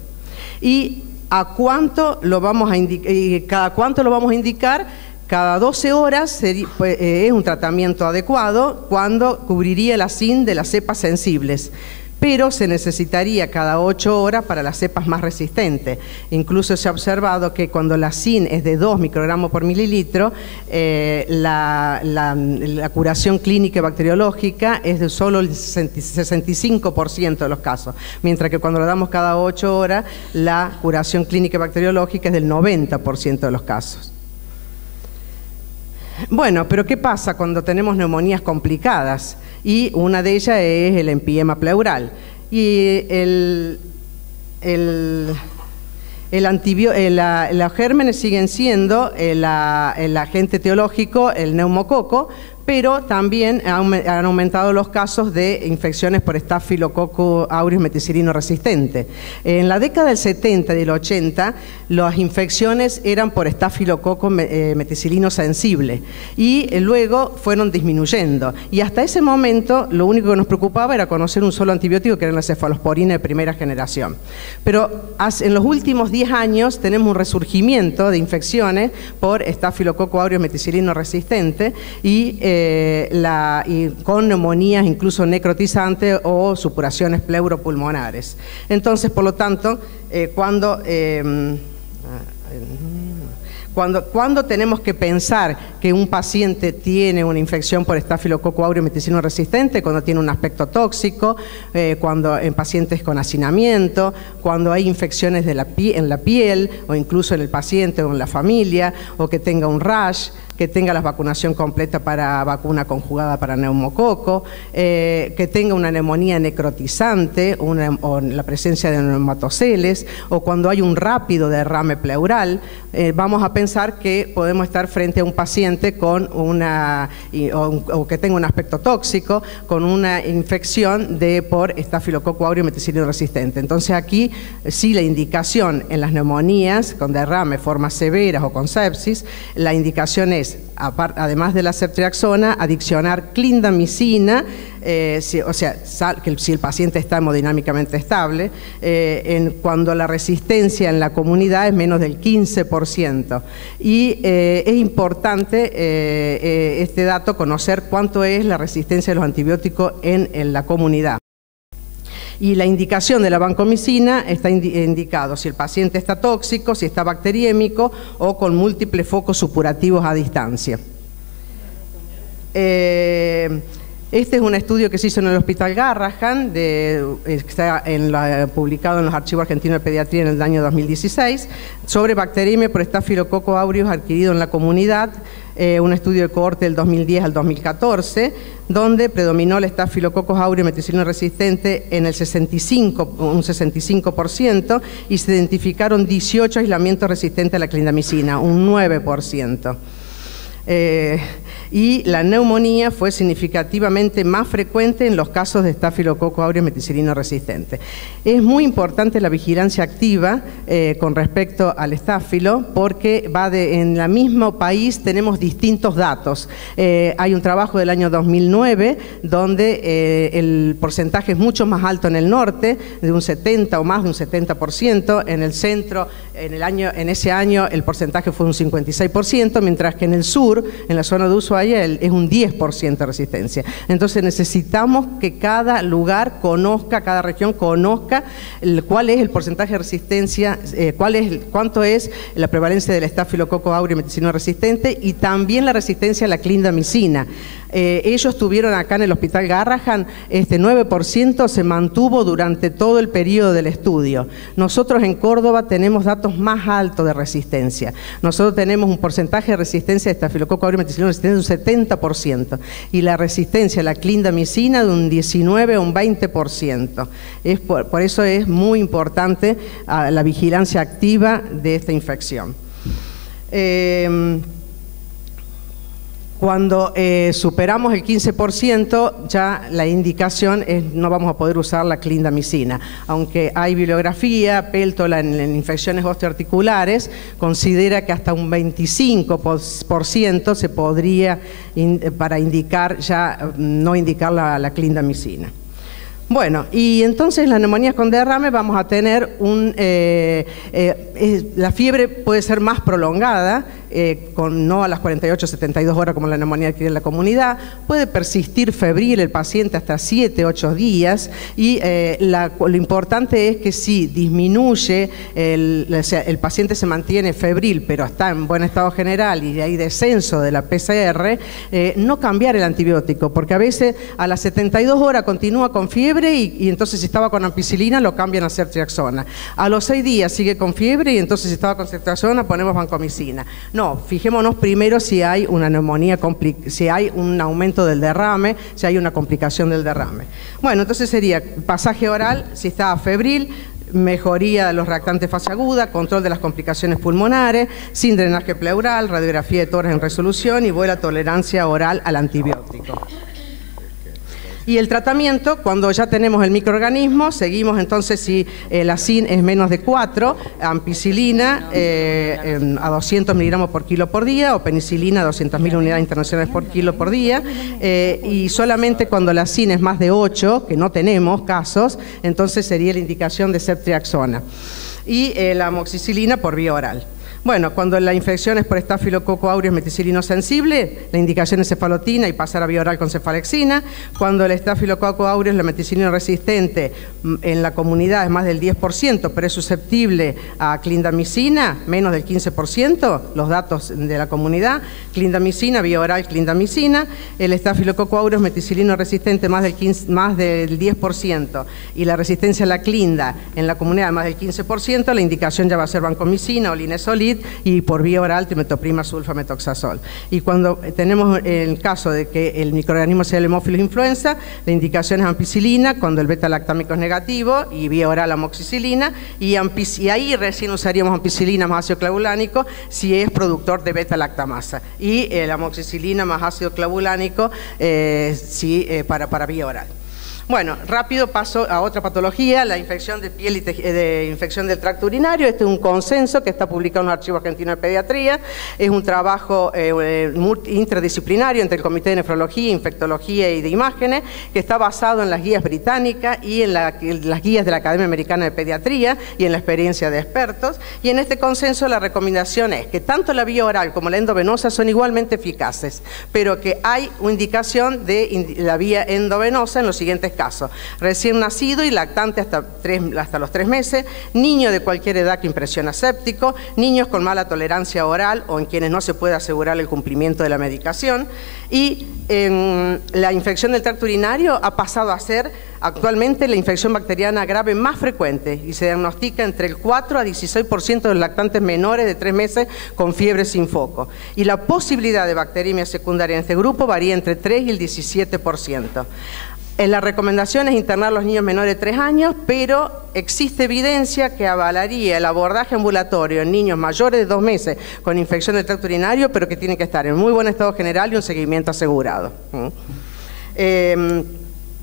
¿Y a cuánto lo vamos a indicar? ¿Cada cuánto lo vamos a indicar? Cada 12 horas es un tratamiento adecuado cuando cubriría la SIN de las cepas sensibles, pero se necesitaría cada 8 horas para las cepas más resistentes. Incluso se ha observado que cuando la SIN es de 2 microgramos por mililitro, la curación clínica y bacteriológica es de solo el 65% de los casos, mientras que cuando lo damos cada 8 horas, la curación clínica y bacteriológica es del 90% de los casos. Bueno, pero ¿qué pasa cuando tenemos neumonías complicadas? Y una de ellas es el empiema pleural. Y los gérmenes siguen siendo el agente etiológico, el neumococo, pero también han aumentado los casos de infecciones por Staphylococcus aureus meticilino resistente. En la década del 70 y del 80, las infecciones eran por Staphylococcus meticilino sensible y luego fueron disminuyendo. Y hasta ese momento lo único que nos preocupaba era conocer un solo antibiótico, que era la cefalosporina de primera generación. Pero en los últimos 10 años tenemos un resurgimiento de infecciones por Staphylococcus aureus meticilino resistente y con neumonías incluso necrotizantes o supuraciones pleuropulmonares. Entonces, por lo tanto, cuando tenemos que pensar que un paciente tiene una infección por Staphylococcus aureus meticilino resistente, cuando tiene un aspecto tóxico, cuando en pacientes con hacinamiento, cuando hay infecciones en la piel o incluso en el paciente o en la familia, o que tenga un rash, que tenga la vacunación completa para vacuna conjugada para neumococo, que tenga una neumonía necrotizante o la presencia de neumatoceles, o cuando hay un rápido derrame pleural, vamos a pensar que podemos estar frente a un paciente con o que tenga un aspecto tóxico, con una infección por Staphylococcus aureus meticilino resistente. Entonces aquí sí la indicación en las neumonías con derrame, formas severas o con sepsis, la indicación es, además de la ceftriaxona, adicionar clindamicina, si el paciente está hemodinámicamente estable, cuando la resistencia en la comunidad es menos del 15%. Y es importante este dato, conocer cuánto es la resistencia de los antibióticos en la comunidad. Y la indicación de la vancomicina está indicado si el paciente está tóxico, si está bacteriémico o con múltiples focos supurativos a distancia. Este es un estudio que se hizo en el Hospital Garrahan, está publicado en los Archivos Argentinos de Pediatría en el año 2016, sobre bacteriemia por Staphylococcus aureus adquirido en la comunidad, un estudio de cohorte del 2010 al 2014, donde predominó el Staphylococcus aureus meticilino resistente en un 65%, y se identificaron 18 aislamientos resistentes a la clindamicina, un 9%. Y la neumonía fue significativamente más frecuente en los casos de Staphylococcus aureus meticilino resistente. Es muy importante la vigilancia activa con respecto al estáfilo, porque en el mismo país tenemos distintos datos. Hay un trabajo del año 2009 donde el porcentaje es mucho más alto en el norte, de un 70 o más de un 70%, en el centro en ese año el porcentaje fue un 56%, mientras que en el sur, en la zona de Ushuaia, es un 10% de resistencia. Entonces necesitamos que cada lugar conozca, cada región conozca cuál es el porcentaje de resistencia, cuánto es la prevalencia del Staphylococcus aureus meticilino resistente, y también la resistencia a la clindamicina. Ellos tuvieron acá en el Hospital Garrahan, 9% se mantuvo durante todo el periodo del estudio. Nosotros en Córdoba tenemos datos más altos de resistencia. Nosotros tenemos un porcentaje de resistencia de Staphylococcus aureus meticilino resistente de un 70%, y la resistencia a la clindamicina de un 19 o un 20%. Por eso es muy importante la vigilancia activa de esta infección. Cuando superamos el 15%, ya la indicación es no vamos a poder usar la clindamicina. Aunque hay bibliografía, Peltola en infecciones osteoarticulares considera que hasta un 25% se podría, para indicar ya, no indicar la clindamicina. Bueno, y entonces las neumonías con derrame vamos a tener la fiebre puede ser más prolongada, no a las 48 72 horas como la neumonía adquirida en la comunidad, puede persistir febril el paciente hasta 7, 8 días y lo importante es que si disminuye, o sea, el paciente se mantiene febril pero está en buen estado general y hay descenso de la PCR, no cambiar el antibiótico, porque a veces a las 72 horas continúa con fiebre y entonces si estaba con ampicilina lo cambian a ceftriaxona. A los 6 días sigue con fiebre y entonces si estaba con ceftriaxona ponemos vancomicina. No, fijémonos primero si hay una neumonía, si hay un aumento del derrame, si hay una complicación del derrame. Bueno, entonces sería pasaje oral, si estaba febril, mejoría de los reactantes fase aguda, control de las complicaciones pulmonares, sin drenaje pleural, radiografía de tórax en resolución y buena tolerancia oral al antibiótico. Y el tratamiento, cuando ya tenemos el microorganismo, seguimos entonces si la SIN es menos de 4, ampicilina a 200 miligramos por kilo por día o penicilina a 200.000 unidades internacionales por kilo por día. Y solamente cuando la SIN es más de 8, que no tenemos casos, entonces sería la indicación de ceftriaxona. Y la amoxicilina por vía oral. Bueno, cuando la infección es por Staphylococcus aureus meticilino sensible, la indicación es cefalotina y pasar a vía oral con cefalexina. Cuando el Staphylococcus aureus, la meticilina resistente, en la comunidad es más del 10%, pero es susceptible a clindamicina, menos del 15%, los datos de la comunidad, clindamicina, vía oral clindamicina, el Staphylococcus aureus meticilino resistente más del 10% y la resistencia a la clinda en la comunidad más del 15%, la indicación ya va a ser vancomicina o linezolid y por vía oral trimetoprima sulfametoxazol. Y cuando tenemos el caso de que el microorganismo sea el Haemophilus influenza, la indicación es ampicilina cuando el beta-lactámico es negativo y vía oral amoxicilina y ahí recién usaríamos ampicilina más ácido clavulánico si es productor de beta-lactamasa y la amoxicilina más ácido clavulánico para vía oral. Bueno, rápido paso a otra patología, la infección de piel y de infección del tracto urinario. Este es un consenso que está publicado en los Archivos Argentinos de Pediatría. Es un trabajo interdisciplinario entre el Comité de Nefrología, Infectología y de Imágenes, que está basado en las guías británicas y en las guías de la Academia Americana de Pediatría y en la experiencia de expertos. Y en este consenso la recomendación es que tanto la vía oral como la endovenosa son igualmente eficaces, pero que hay una indicación de la vía endovenosa en los siguientes casos: recién nacido y lactante hasta los 3 meses, niño de cualquier edad que impresiona séptico, niños con mala tolerancia oral o en quienes no se puede asegurar el cumplimiento de la medicación. Y la infección del tracto urinario ha pasado a ser actualmente la infección bacteriana grave más frecuente y se diagnostica entre el 4 a 16% de los lactantes menores de 3 meses con fiebre sin foco. Y la posibilidad de bacteriemia secundaria en este grupo varía entre 3 y el 17%. La recomendación es internar a los niños menores de 3 años, pero existe evidencia que avalaría el abordaje ambulatorio en niños mayores de 2 meses con infección del tracto urinario, pero que tienen que estar en muy buen estado general y un seguimiento asegurado.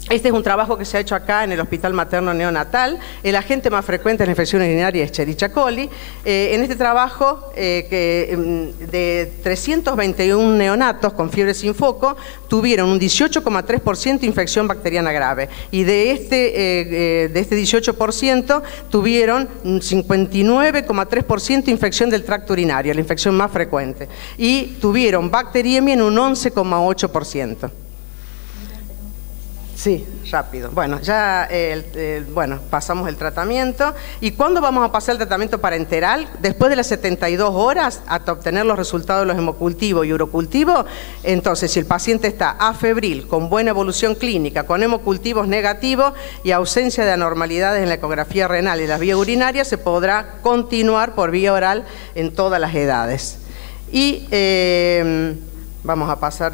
Este es un trabajo que se ha hecho acá en el Hospital Materno Neonatal. El agente más frecuente de la infección urinaria es Escherichia coli. En este trabajo, de 321 neonatos con fiebre sin foco, tuvieron un 18,3% infección bacteriana grave. Y de este 18% tuvieron un 59,3% infección del tracto urinario, la infección más frecuente. Y tuvieron bacteriemia en un 11,8%. Sí, rápido. Bueno, ya pasamos el tratamiento. ¿Y cuándo vamos a pasar el tratamiento parenteral? Después de las 72 horas hasta obtener los resultados de los hemocultivos y urocultivos. Entonces, si el paciente está afebril, con buena evolución clínica, con hemocultivos negativos y ausencia de anormalidades en la ecografía renal y la vía urinaria, se podrá continuar por vía oral en todas las edades. Y vamos a pasar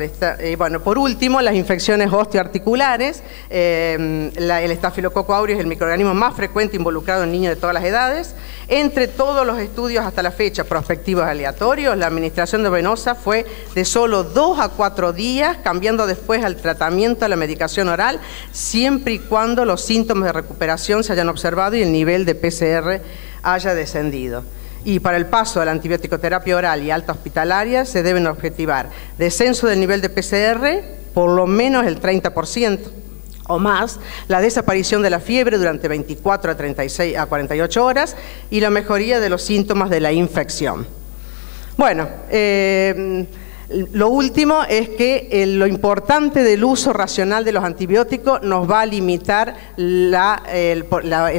bueno, por último, las infecciones osteoarticulares. El Staphylococcus aureus es el microorganismo más frecuente involucrado en niños de todas las edades. Entre todos los estudios hasta la fecha, prospectivos aleatorios, la administración de venosa fue de solo 2 a 4 días, cambiando después al tratamiento a la medicación oral, siempre y cuando los síntomas de recuperación se hayan observado y el nivel de PCR haya descendido. Y para el paso a la antibiótico-terapia oral y alta hospitalaria se deben objetivar descenso del nivel de PCR, por lo menos el 30% o más, la desaparición de la fiebre durante 24 a 48 horas y la mejoría de los síntomas de la infección. Bueno, lo último es que lo importante del uso racional de los antibióticos nos va a limitar el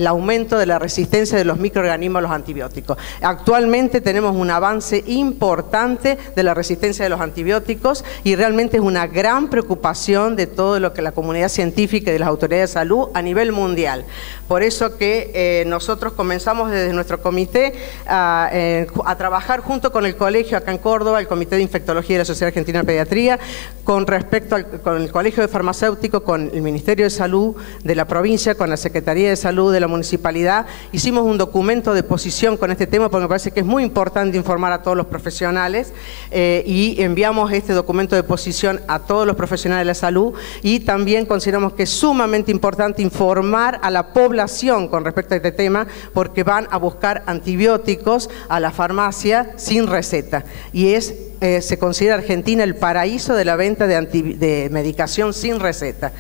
aumento de la resistencia de los microorganismos a los antibióticos. Actualmente tenemos un avance importante de la resistencia de los antibióticos y realmente es una gran preocupación de todo lo que la comunidad científica y de las autoridades de salud a nivel mundial. Por eso que nosotros comenzamos desde nuestro comité a trabajar junto con el colegio acá en Córdoba, el Comité de Infectología de la Sociedad Argentina de Pediatría, con respecto con el Colegio de Farmacéuticos, con el Ministerio de Salud de la provincia, con la Secretaría de Salud de la Municipalidad. Hicimos un documento de posición con este tema porque me parece que es muy importante informar a todos los profesionales y enviamos este documento de posición a todos los profesionales de la salud y también consideramos que es sumamente importante informar a la población con respecto a este tema porque van a buscar antibióticos a la farmacia sin receta y se considera Argentina el paraíso de la venta de medicación sin receta.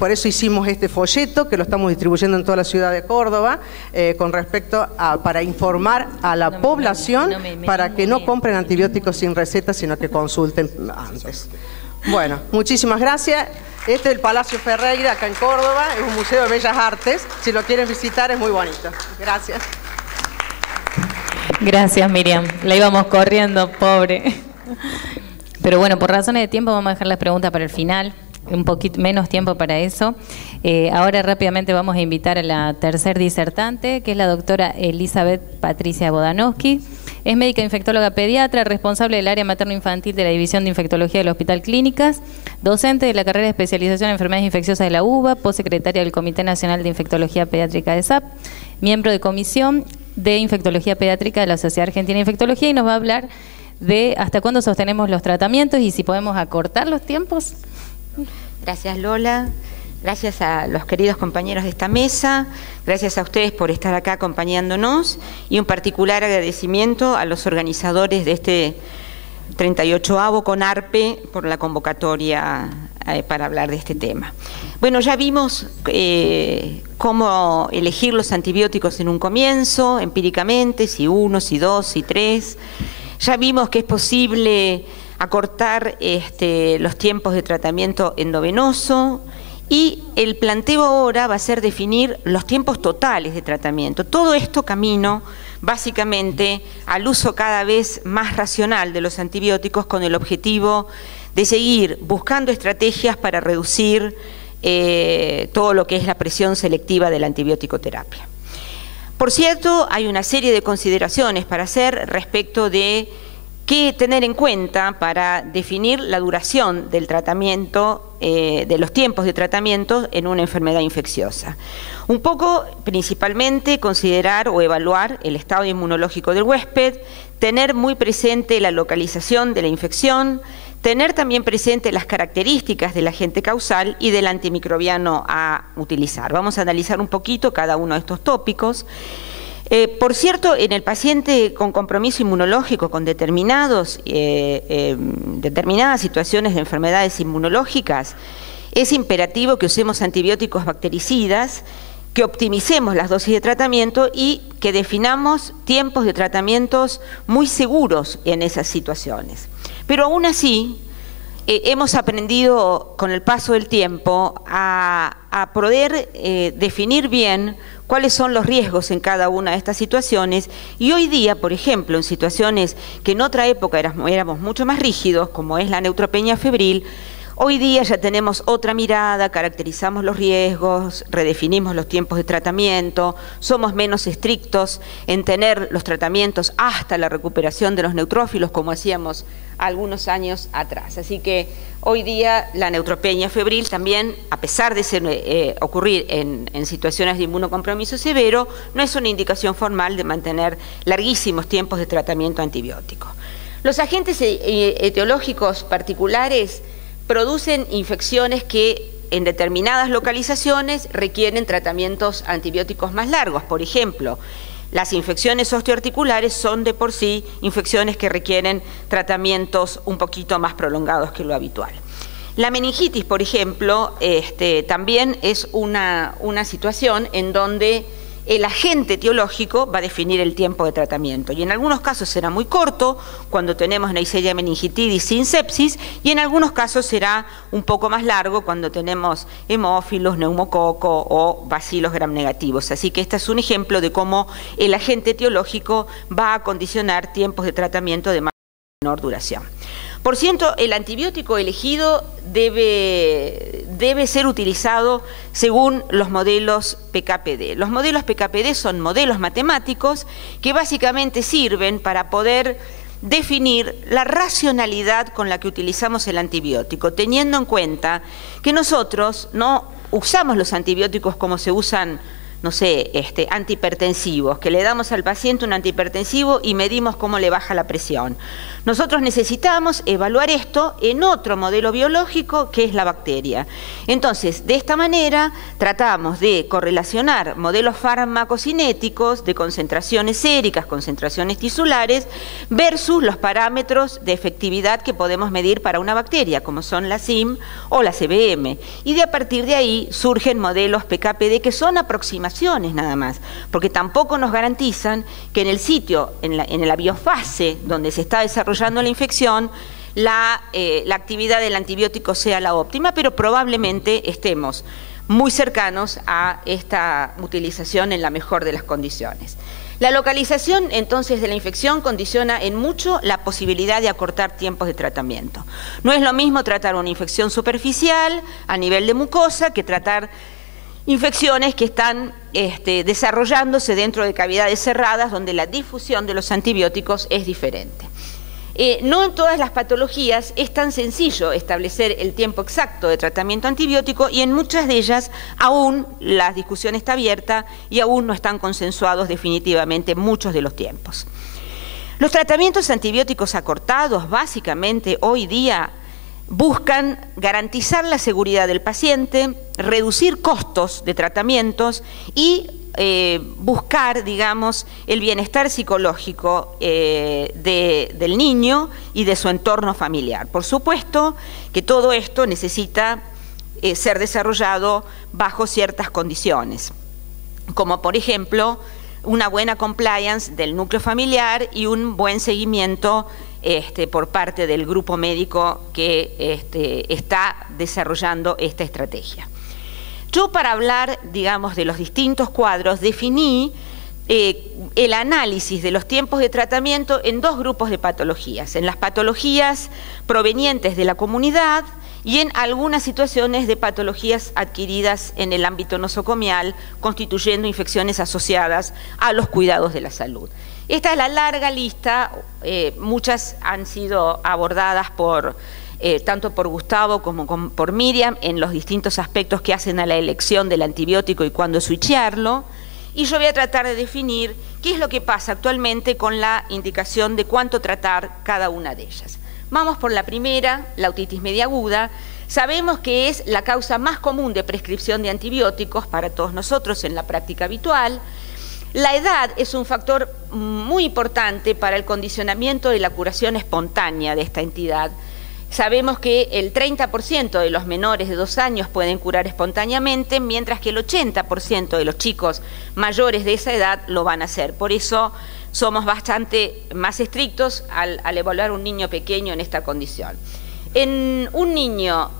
Por eso hicimos este folleto que lo estamos distribuyendo en toda la ciudad de Córdoba con respecto para informar a la población para que no compren antibióticos sin receta, sino que consulten antes. Bueno, muchísimas gracias. Este es el Palacio Ferreira, acá en Córdoba, es un museo de bellas artes. Si lo quieren visitar es muy bonito. Gracias. Gracias, Miriam. La íbamos corriendo, pobre. Pero bueno, por razones de tiempo vamos a dejar las preguntas para el final. Un poquito menos tiempo para eso. Ahora rápidamente vamos a invitar a la tercer disertante, que es la doctora Elizabeth Patricia Bodanowski. Es médica infectóloga pediatra, responsable del área materno-infantil de la División de Infectología del Hospital Clínicas, docente de la carrera de especialización en enfermedades infecciosas de la UBA, postsecretaria del Comité Nacional de Infectología Pediátrica de SAP, miembro de comisión de Infectología Pediátrica de la Sociedad Argentina de Infectología y nos va a hablar de hasta cuándo sostenemos los tratamientos y si podemos acortar los tiempos. Gracias, Lola. Gracias a los queridos compañeros de esta mesa, gracias a ustedes por estar acá acompañándonos y un particular agradecimiento a los organizadores de este 38º CONARPE por la convocatoria para hablar de este tema. Bueno, ya vimos cómo elegir los antibióticos en un comienzo, empíricamente, si 1, si 2, si 3. Ya vimos que es posible acortar los tiempos de tratamiento endovenoso. Y el planteo ahora va a ser definir los tiempos totales de tratamiento. Todo esto camino básicamente al uso cada vez más racional de los antibióticos con el objetivo de seguir buscando estrategias para reducir todo lo que es la presión selectiva de la antibiótico-terapia. Por cierto, hay una serie de consideraciones para hacer respecto de qué tener en cuenta para definir la duración del tratamiento, de los tiempos de tratamiento en una enfermedad infecciosa. Un poco, principalmente, considerar o evaluar el estado inmunológico del huésped, tener muy presente la localización de la infección, tener también presente las características del agente causal y del antimicrobiano a utilizar. Vamos a analizar un poquito cada uno de estos tópicos. Por cierto, en el paciente con compromiso inmunológico, con determinadas situaciones de enfermedades inmunológicas, es imperativo que usemos antibióticos bactericidas, que optimicemos las dosis de tratamiento y que definamos tiempos de tratamientos muy seguros en esas situaciones. Pero aún así, hemos aprendido con el paso del tiempo a poder definir bien cuáles son los riesgos en cada una de estas situaciones y hoy día, por ejemplo, en situaciones que en otra época éramos mucho más rígidos, como es la neutropenia febril, hoy día ya tenemos otra mirada, caracterizamos los riesgos, redefinimos los tiempos de tratamiento, somos menos estrictos en tener los tratamientos hasta la recuperación de los neutrófilos, como hacíamos algunos años atrás. Así que hoy día la neutropenia febril también, a pesar de ocurrir en situaciones de inmunocompromiso severo, no es una indicación formal de mantener larguísimos tiempos de tratamiento antibiótico. Los agentes etiológicos particulares producen infecciones que en determinadas localizaciones requieren tratamientos antibióticos más largos. Por ejemplo, las infecciones osteoarticulares son de por sí infecciones que requieren tratamientos un poquito más prolongados que lo habitual. La meningitis, por ejemplo, también es una situación en donde el agente etiológico va a definir el tiempo de tratamiento. Y en algunos casos será muy corto, cuando tenemos Neisseria meningitidis sin sepsis, y en algunos casos será un poco más largo, cuando tenemos hemófilos, neumococo o bacilos gram negativos. Así que este es un ejemplo de cómo el agente etiológico va a condicionar tiempos de tratamiento de menor duración. Por cierto, el antibiótico elegido debe ser utilizado según los modelos PKPD. Los modelos PKPD son modelos matemáticos que básicamente sirven para poder definir la racionalidad con la que utilizamos el antibiótico, teniendo en cuenta que nosotros no usamos los antibióticos como se usan, no sé, antihipertensivos, que le damos al paciente un antihipertensivo y medimos cómo le baja la presión. Nosotros necesitamos evaluar esto en otro modelo biológico que es la bacteria. Entonces, de esta manera tratamos de correlacionar modelos farmacocinéticos de concentraciones séricas, concentraciones tisulares, versus los parámetros de efectividad que podemos medir para una bacteria, como son la SIM o la CBM. Y a partir de ahí surgen modelos PKPD que son aproximaciones nada más, porque tampoco nos garantizan que en el sitio, en la biofase donde se está desarrollando la infección, la actividad del antibiótico sea la óptima, pero probablemente estemos muy cercanos a esta utilización en la mejor de las condiciones. La localización entonces de la infección condiciona en mucho la posibilidad de acortar tiempos de tratamiento. No es lo mismo tratar una infección superficial a nivel de mucosa que tratar infecciones que están desarrollándose dentro de cavidades cerradas donde la difusión de los antibióticos es diferente. No en todas las patologías es tan sencillo establecer el tiempo exacto de tratamiento antibiótico y en muchas de ellas aún la discusión está abierta y aún no están consensuados definitivamente muchos de los tiempos. Los tratamientos antibióticos acortados básicamente hoy día buscan garantizar la seguridad del paciente, reducir costos de tratamientos y buscar, digamos, el bienestar psicológico del niño y de su entorno familiar. Por supuesto que todo esto necesita ser desarrollado bajo ciertas condiciones, como por ejemplo una buena compliance del núcleo familiar y un buen seguimiento por parte del grupo médico que está desarrollando esta estrategia. Yo, para hablar, digamos, de los distintos cuadros, definí el análisis de los tiempos de tratamiento en dos grupos de patologías, en las patologías provenientes de la comunidad y en algunas situaciones de patologías adquiridas en el ámbito nosocomial, constituyendo infecciones asociadas a los cuidados de la salud. Esta es la larga lista, muchas han sido abordadas tanto por Gustavo como por Miriam en los distintos aspectos que hacen a la elección del antibiótico y cuándo switcharlo. Y yo voy a tratar de definir qué es lo que pasa actualmente con la indicación de cuánto tratar cada una de ellas. Vamos por la primera, la otitis media aguda. Sabemos que es la causa más común de prescripción de antibióticos para todos nosotros en la práctica habitual. La edad es un factor muy importante para el condicionamiento de la curación espontánea de esta entidad. Sabemos que el 30% de los menores de 2 años pueden curar espontáneamente, mientras que el 80% de los chicos mayores de esa edad lo van a hacer. Por eso somos bastante más estrictos al evaluar un niño pequeño en esta condición. En un niño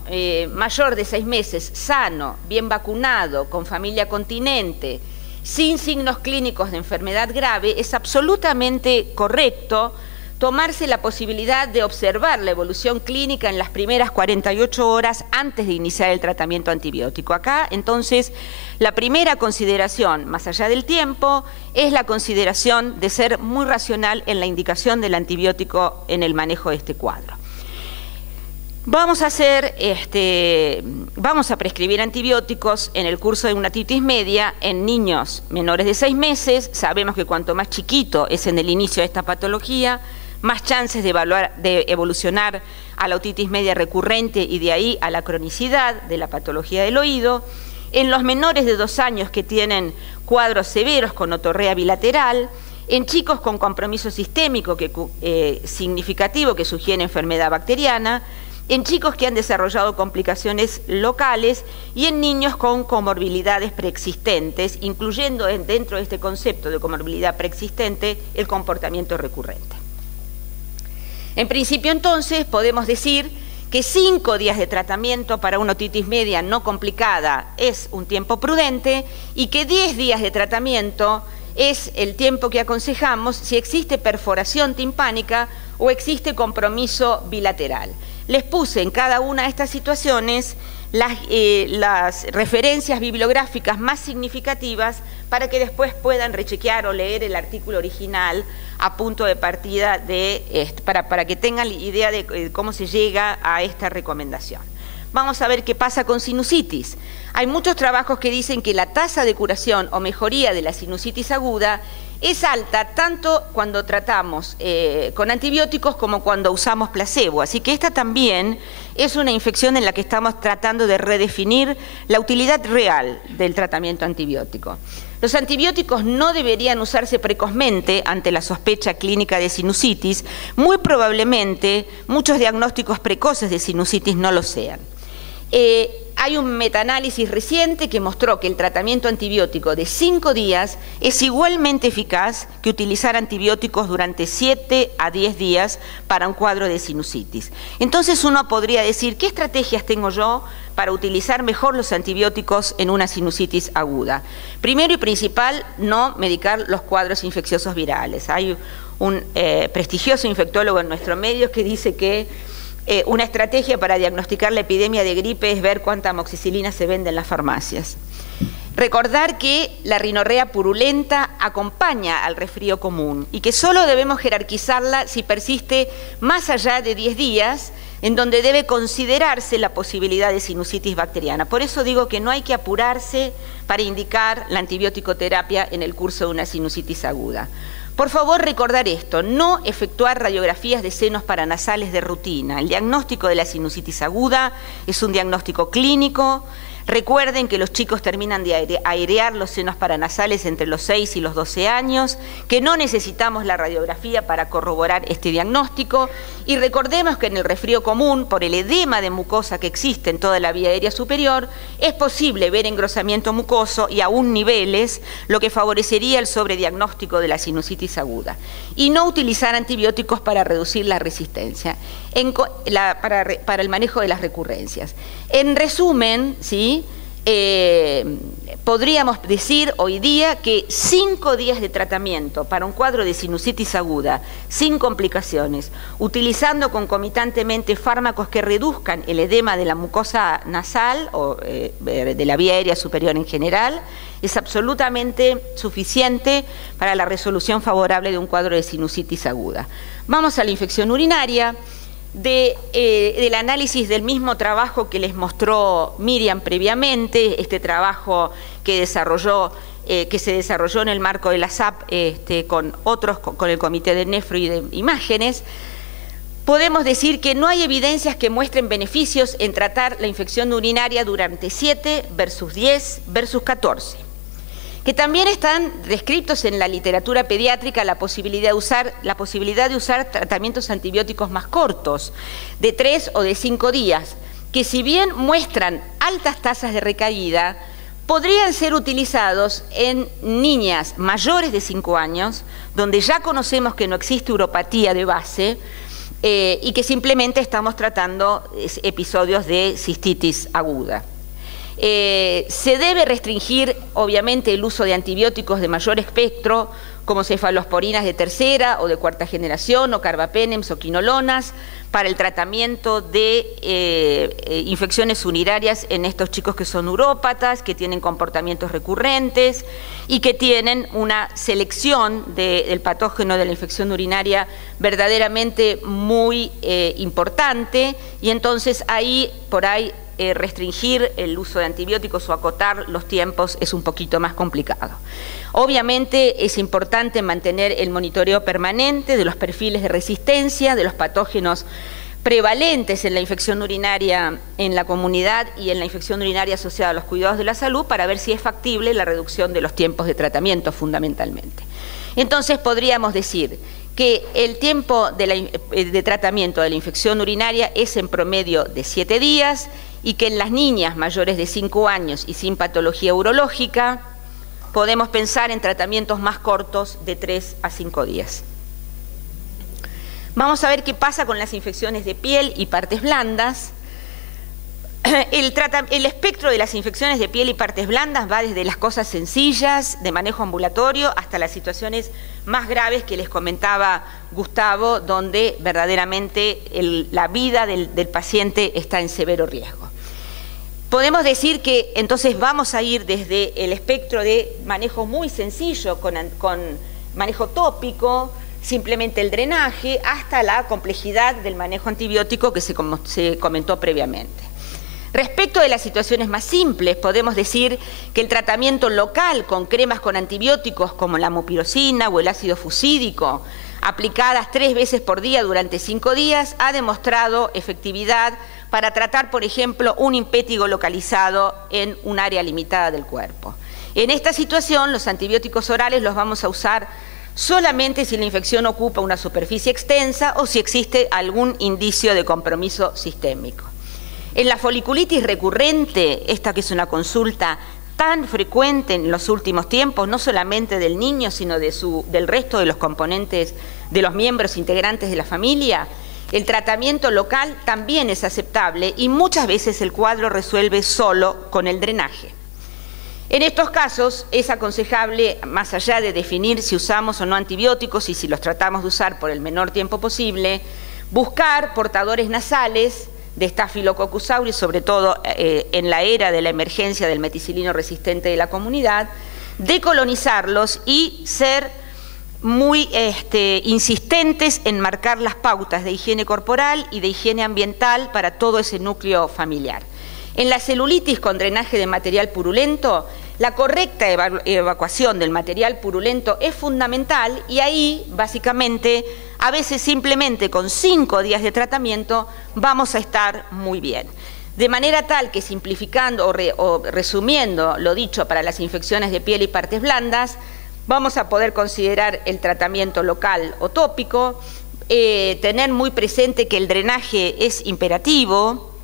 mayor de 6 meses, sano, bien vacunado, con familia continente, sin signos clínicos de enfermedad grave, es absolutamente correcto tomarse la posibilidad de observar la evolución clínica en las primeras 48 horas antes de iniciar el tratamiento antibiótico. Acá, entonces, la primera consideración, más allá del tiempo, es la consideración de ser muy racional en la indicación del antibiótico en el manejo de este cuadro. Vamos a prescribir antibióticos en el curso de una otitis media en niños menores de 6 meses. Sabemos que cuanto más chiquito es en el inicio de esta patología, más chances de evolucionar a la otitis media recurrente y de ahí a la cronicidad de la patología del oído. En los menores de 2 años que tienen cuadros severos con otorrea bilateral, en chicos con compromiso sistémico significativo que sugiere enfermedad bacteriana, en chicos que han desarrollado complicaciones locales y en niños con comorbilidades preexistentes, incluyendo dentro de este concepto de comorbilidad preexistente el comportamiento recurrente. En principio, entonces, podemos decir que 5 días de tratamiento para una otitis media no complicada es un tiempo prudente y que 10 días de tratamiento es el tiempo que aconsejamos si existe perforación timpánica o existe compromiso bilateral. Les puse en cada una de estas situaciones las referencias bibliográficas más significativas para que después puedan rechequear o leer el artículo original a punto de partida para que tengan idea de cómo se llega a esta recomendación. Vamos a ver qué pasa con sinusitis. Hay muchos trabajos que dicen que la tasa de curación o mejoría de la sinusitis aguda es alta tanto cuando tratamos con antibióticos como cuando usamos placebo. Así que esta también es una infección en la que estamos tratando de redefinir la utilidad real del tratamiento antibiótico. Los antibióticos no deberían usarse precozmente ante la sospecha clínica de sinusitis. Muy probablemente muchos diagnósticos precoces de sinusitis no lo sean. Hay un metaanálisis reciente que mostró que el tratamiento antibiótico de 5 días es igualmente eficaz que utilizar antibióticos durante 7 a 10 días para un cuadro de sinusitis. Entonces uno podría decir, ¿qué estrategias tengo yo para utilizar mejor los antibióticos en una sinusitis aguda? Primero y principal, no medicar los cuadros infecciosos virales. Hay un prestigioso infectólogo en nuestro medio que dice que una estrategia para diagnosticar la epidemia de gripe es ver cuánta amoxicilina se vende en las farmacias. Recordar que la rinorrea purulenta acompaña al resfrío común y que solo debemos jerarquizarla si persiste más allá de 10 días, en donde debe considerarse la posibilidad de sinusitis bacteriana. Por eso digo que no hay que apurarse para indicar la antibiótico-terapia en el curso de una sinusitis aguda. Por favor, recordar esto, no efectuar radiografías de senos paranasales de rutina. El diagnóstico de la sinusitis aguda es un diagnóstico clínico. Recuerden que los chicos terminan de airear los senos paranasales entre los 6 y los 12 años, que no necesitamos la radiografía para corroborar este diagnóstico, y recordemos que en el resfrío común, por el edema de mucosa que existe en toda la vía aérea superior, es posible ver engrosamiento mucoso y aún niveles, lo que favorecería el sobrediagnóstico de la sinusitis aguda. Y no utilizar antibióticos para reducir la resistencia, para el manejo de las recurrencias. En resumen, ¿sí? Podríamos decir hoy día que 5 días de tratamiento para un cuadro de sinusitis aguda sin complicaciones, utilizando concomitantemente fármacos que reduzcan el edema de la mucosa nasal o de la vía aérea superior en general, es absolutamente suficiente para la resolución favorable de un cuadro de sinusitis aguda. Vamos a la infección urinaria. Del análisis del mismo trabajo que les mostró Miriam previamente, este trabajo que se desarrolló en el marco de la SAP con el Comité de Nefro y de Imágenes, podemos decir que no hay evidencias que muestren beneficios en tratar la infección urinaria durante 7 versus 10 versus 14. Que también están descritos en la literatura pediátrica la posibilidad de usar tratamientos antibióticos más cortos, de 3 o de 5 días, que si bien muestran altas tasas de recaída, podrían ser utilizados en niñas mayores de 5 años, donde ya conocemos que no existe uropatía de base y que simplemente estamos tratando episodios de cistitis aguda. Se debe restringir, obviamente, el uso de antibióticos de mayor espectro, como cefalosporinas de tercera o de cuarta generación, o carbapenems o quinolonas, para el tratamiento de infecciones urinarias en estos chicos que son urópatas, que tienen comportamientos recurrentes y que tienen una selección del patógeno de la infección urinaria verdaderamente muy importante, y entonces por ahí restringir el uso de antibióticos o acotar los tiempos es un poquito más complicado. Obviamente es importante mantener el monitoreo permanente de los perfiles de resistencia, de los patógenos prevalentes en la infección urinaria en la comunidad y en la infección urinaria asociada a los cuidados de la salud para ver si es factible la reducción de los tiempos de tratamiento fundamentalmente. Entonces podríamos decir que el tiempo de tratamiento de la infección urinaria es en promedio de 7 días y que en las niñas mayores de 5 años y sin patología urológica podemos pensar en tratamientos más cortos de 3 a 5 días. Vamos a ver qué pasa con las infecciones de piel y partes blandas. El espectro de las infecciones de piel y partes blandas va desde las cosas sencillas de manejo ambulatorio hasta las situaciones más graves que les comentaba Gustavo, donde verdaderamente la vida del paciente está en severo riesgo. Podemos decir que entonces vamos a ir desde el espectro de manejo muy sencillo con manejo tópico, simplemente el drenaje, hasta la complejidad del manejo antibiótico que se comentó previamente. Respecto de las situaciones más simples, podemos decir que el tratamiento local con cremas con antibióticos como la mupirocina o el ácido fusídico, aplicadas 3 veces por día durante 5 días, ha demostrado efectividad para tratar, por ejemplo, un impétigo localizado en un área limitada del cuerpo. En esta situación, los antibióticos orales los vamos a usar solamente si la infección ocupa una superficie extensa o si existe algún indicio de compromiso sistémico. En la foliculitis recurrente, esta que es una consulta tan frecuente en los últimos tiempos, no solamente del niño, sino del resto de los componentes, de los miembros integrantes de la familia, el tratamiento local también es aceptable y muchas veces el cuadro resuelve solo con el drenaje. En estos casos es aconsejable, más allá de definir si usamos o no antibióticos y si los tratamos de usar por el menor tiempo posible, buscar portadores nasales de Staphylococcus aureus, sobre todo en la era de la emergencia del meticilino resistente de la comunidad, decolonizarlos y ser muy insistentes en marcar las pautas de higiene corporal y de higiene ambiental para todo ese núcleo familiar. En la celulitis con drenaje de material purulento, la correcta evacuación del material purulento es fundamental y ahí, básicamente, a veces simplemente con 5 días de tratamiento vamos a estar muy bien. De manera tal que simplificando o resumiendo lo dicho para las infecciones de piel y partes blandas, vamos a poder considerar el tratamiento local o tópico, tener muy presente que el drenaje es imperativo,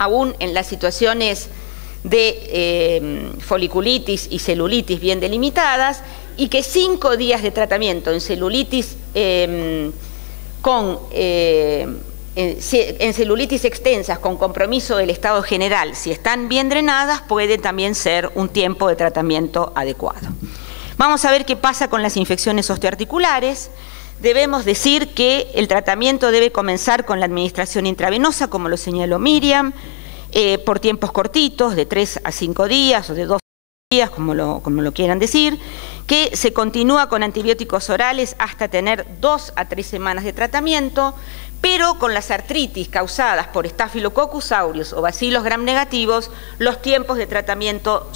aún en las situaciones de foliculitis y celulitis bien delimitadas, y que 5 días de tratamiento en celulitis en celulitis extensas con compromiso del estado general, si están bien drenadas, puede también ser un tiempo de tratamiento adecuado. Vamos a ver qué pasa con las infecciones osteoarticulares. Debemos decir que el tratamiento debe comenzar con la administración intravenosa, como lo señaló Miriam, por tiempos cortitos, de 3 a 5 días o de 2 días, como lo quieran decir, que se continúa con antibióticos orales hasta tener 2 a 3 semanas de tratamiento, pero con las artritis causadas por Staphylococcus aureus o bacilos gram negativos, los tiempos de tratamiento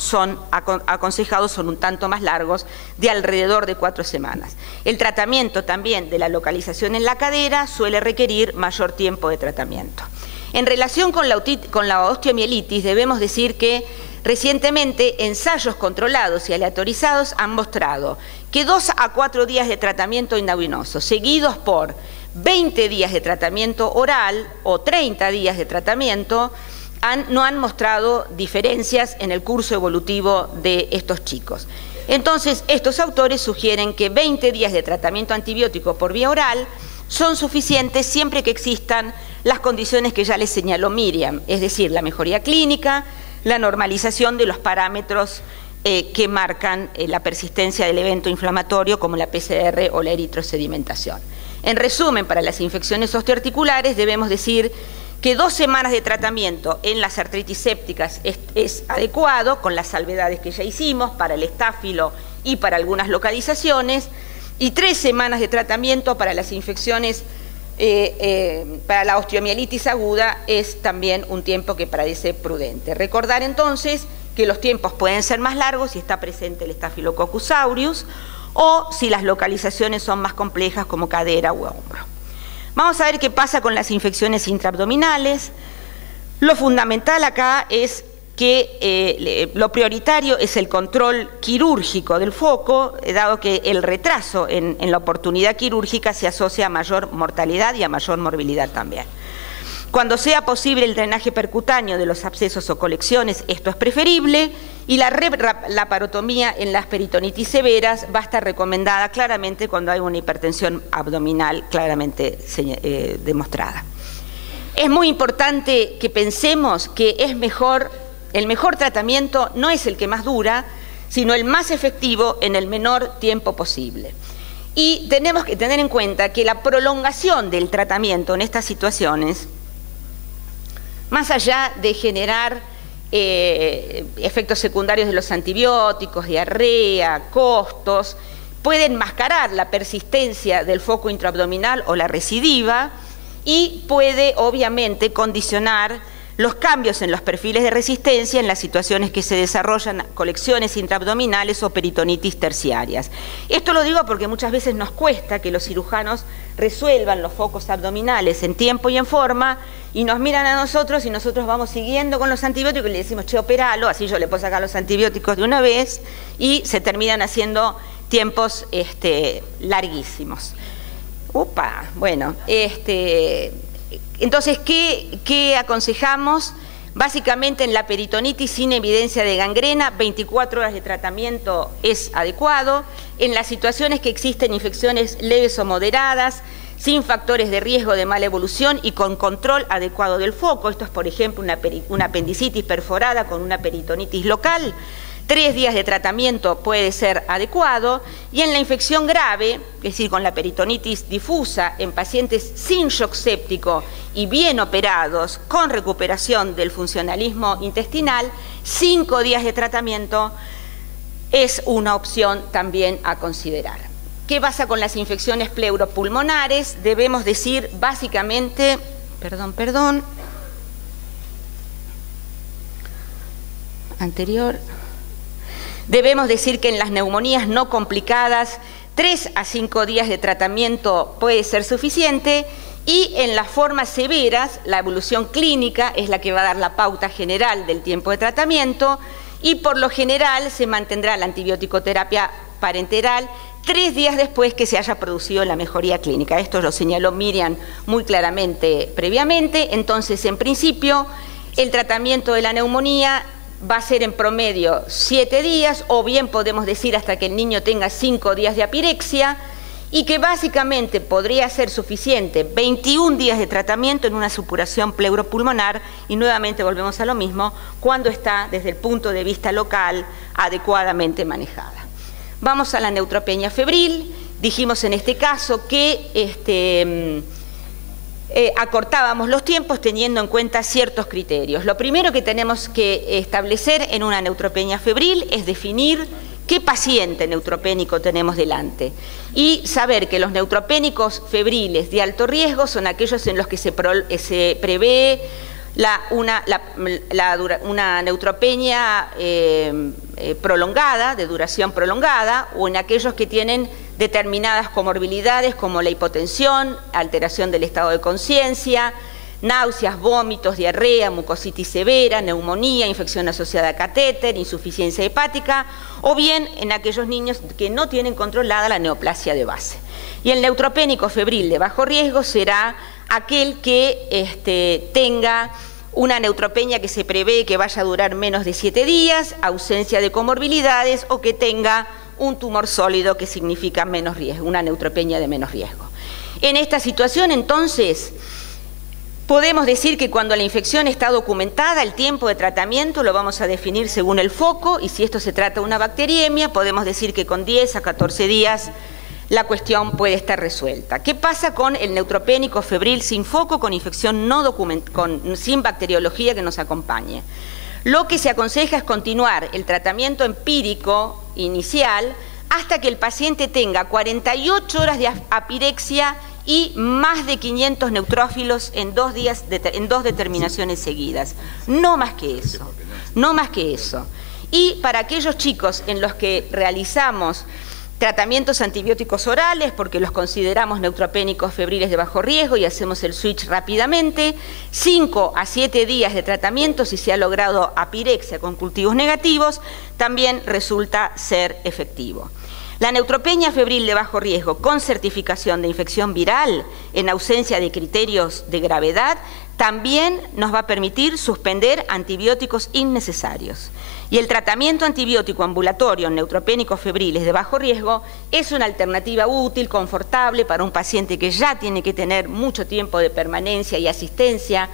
aconsejados son un tanto más largos, de alrededor de 4 semanas. El tratamiento también de la localización en la cadera suele requerir mayor tiempo de tratamiento. En relación con la osteomielitis, debemos decir que recientemente ensayos controlados y aleatorizados han mostrado que 2 a 4 días de tratamiento endovenoso, seguidos por 20 días de tratamiento oral o 30 días de tratamiento, no han mostrado diferencias en el curso evolutivo de estos chicos. Entonces, estos autores sugieren que 20 días de tratamiento antibiótico por vía oral son suficientes siempre que existan las condiciones que ya les señaló Miriam, es decir, la mejoría clínica, la normalización de los parámetros que marcan la persistencia del evento inflamatorio, como la PCR o la eritrosedimentación. En resumen, para las infecciones osteoarticulares debemos decir que 2 semanas de tratamiento en las artritis sépticas es adecuado, con las salvedades que ya hicimos para el estáfilo y para algunas localizaciones, y 3 semanas de tratamiento para las infecciones, para la osteomielitis aguda es también un tiempo que parece prudente. Recordar entonces que los tiempos pueden ser más largos si está presente el Staphylococcus aureus o si las localizaciones son más complejas como cadera u hombro. Vamos a ver qué pasa con las infecciones intraabdominales. Lo fundamental acá es que lo prioritario es el control quirúrgico del foco, dado que el retraso en la oportunidad quirúrgica se asocia a mayor mortalidad y a mayor morbilidad también. Cuando sea posible el drenaje percutáneo de los abscesos o colecciones, esto es preferible, y la laparotomía en las peritonitis severas va a estar recomendada claramente cuando hay una hipertensión abdominal claramente demostrada. Es muy importante que pensemos que el mejor tratamiento no es el que más dura, sino el más efectivo en el menor tiempo posible. Y tenemos que tener en cuenta que la prolongación del tratamiento en estas situaciones, más allá de generar efectos secundarios de los antibióticos, diarrea, costos, puede enmascarar la persistencia del foco intraabdominal o la recidiva y puede obviamente condicionar los cambios en los perfiles de resistencia en las situaciones que se desarrollan colecciones intraabdominales o peritonitis terciarias. Esto lo digo porque muchas veces nos cuesta que los cirujanos resuelvan los focos abdominales en tiempo y en forma y nos miran a nosotros y nosotros vamos siguiendo con los antibióticos y le decimos, che, operalo, así yo le puedo sacar los antibióticos de una vez y se terminan haciendo tiempos larguísimos. Bueno, entonces, ¿qué aconsejamos? Básicamente en la peritonitis sin evidencia de gangrena, 24 horas de tratamiento es adecuado. En las situaciones que existen infecciones leves o moderadas, sin factores de riesgo de mala evolución y con control adecuado del foco, esto es por ejemplo una apendicitis perforada con una peritonitis local, 3 días de tratamiento puede ser adecuado, y en la infección grave, es decir, con la peritonitis difusa en pacientes sin shock séptico y bien operados, con recuperación del funcionalismo intestinal, 5 días de tratamiento es una opción también a considerar. ¿Qué pasa con las infecciones pleuropulmonares? Debemos decir básicamente, Debemos decir que en las neumonías no complicadas, 3 a 5 días de tratamiento puede ser suficiente, y en las formas severas, la evolución clínica es la que va a dar la pauta general del tiempo de tratamiento, y por lo general se mantendrá la antibiótico-terapia parenteral 3 días después que se haya producido la mejoría clínica. Esto lo señaló Miriam muy claramente previamente. Entonces, en principio, el tratamiento de la neumonía va a ser en promedio 7 días, o bien podemos decir hasta que el niño tenga 5 días de apirexia, y que básicamente podría ser suficiente 21 días de tratamiento en una supuración pleuropulmonar, y nuevamente volvemos a lo mismo, cuando está desde el punto de vista local adecuadamente manejada. Vamos a la neutropenia febril. Dijimos en este caso que acortábamos los tiempos teniendo en cuenta ciertos criterios. Lo primero que tenemos que establecer en una neutropenia febril es definir qué paciente neutropénico tenemos delante y saber que los neutropénicos febriles de alto riesgo son aquellos en los que se prevé una neutropenia prolongada, de duración prolongada, o en aquellos que tienen determinadas comorbilidades como la hipotensión, alteración del estado de conciencia, náuseas, vómitos, diarrea, mucositis severa, neumonía, infección asociada a catéter, insuficiencia hepática, o bien en aquellos niños que no tienen controlada la neoplasia de base. Y el neutropénico febril de bajo riesgo será aquel que tenga una neutropenia que se prevé que vaya a durar menos de 7 días, ausencia de comorbilidades, o que tenga un tumor sólido, que significa menos riesgo, una neutropenia de menos riesgo. En esta situación, entonces, podemos decir que cuando la infección está documentada, el tiempo de tratamiento lo vamos a definir según el foco, y si esto se trata de una bacteriemia, podemos decir que con 10 a 14 días la cuestión puede estar resuelta. ¿Qué pasa con el neutropénico febril sin foco, con infección sin bacteriología que nos acompañe? Lo que se aconseja es continuar el tratamiento empírico inicial hasta que el paciente tenga 48 horas de apirexia y más de 500 neutrófilos en 2 determinaciones seguidas. No más que eso, no más que eso. Y para aquellos chicos en los que realizamos Tratamientos antibióticos orales, porque los consideramos neutropénicos febriles de bajo riesgo y hacemos el switch rápidamente. 5 a 7 días de tratamiento si se ha logrado apirexia con cultivos negativos, también resulta ser efectivo. La neutropenia febril de bajo riesgo con certificación de infección viral en ausencia de criterios de gravedad también nos va a permitir suspender antibióticos innecesarios. Y el tratamiento antibiótico ambulatorio en neutropénicos febriles de bajo riesgo es una alternativa útil, confortable para un paciente que ya tiene que tener mucho tiempo de permanencia y asistencia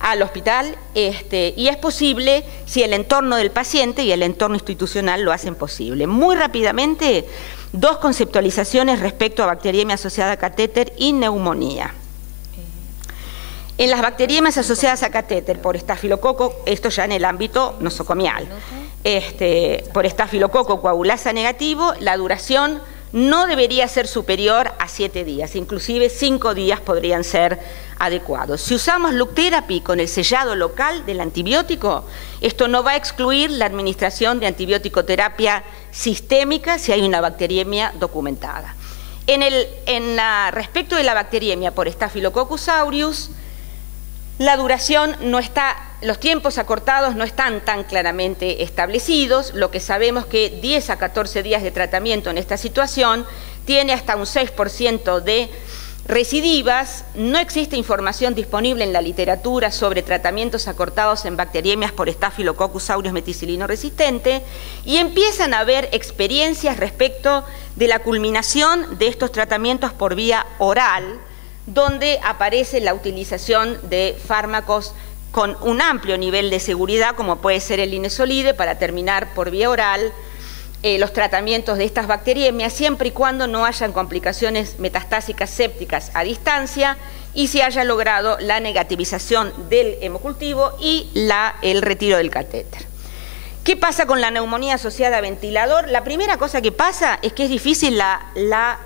al hospital, y es posible si el entorno del paciente y el entorno institucional lo hacen posible. Muy rápidamente, 2 conceptualizaciones respecto a bacteriemia asociada a catéter y neumonía. En las bacteriemias asociadas a catéter por estafilococo, esto ya en el ámbito nosocomial, por estafilococo coagulasa negativo, la duración no debería ser superior a 7 días, inclusive 5 días podrían ser adecuados. Si usamos Loop Therapy con el sellado local del antibiótico, esto no va a excluir la administración de antibiótico-terapia sistémica si hay una bacteriemia documentada. Respecto de la bacteriemia por Staphylococcus aureus, la duración no está, los tiempos acortados no están tan claramente establecidos. Lo que sabemos que 10 a 14 días de tratamiento en esta situación tiene hasta un 6% de recidivas. No existe información disponible en la literatura sobre tratamientos acortados en bacteriemias por Staphylococcus aureus meticilino resistente, y empiezan a haber experiencias respecto de la culminación de estos tratamientos por vía oral, donde aparece la utilización de fármacos con un amplio nivel de seguridad, como puede ser el linezolide, para terminar por vía oral los tratamientos de estas bacteriemias, siempre y cuando no hayan complicaciones metastásicas sépticas a distancia y se haya logrado la negativización del hemocultivo y el retiro del catéter. ¿Qué pasa con la neumonía asociada a ventilador? La primera cosa que pasa es que es difícil la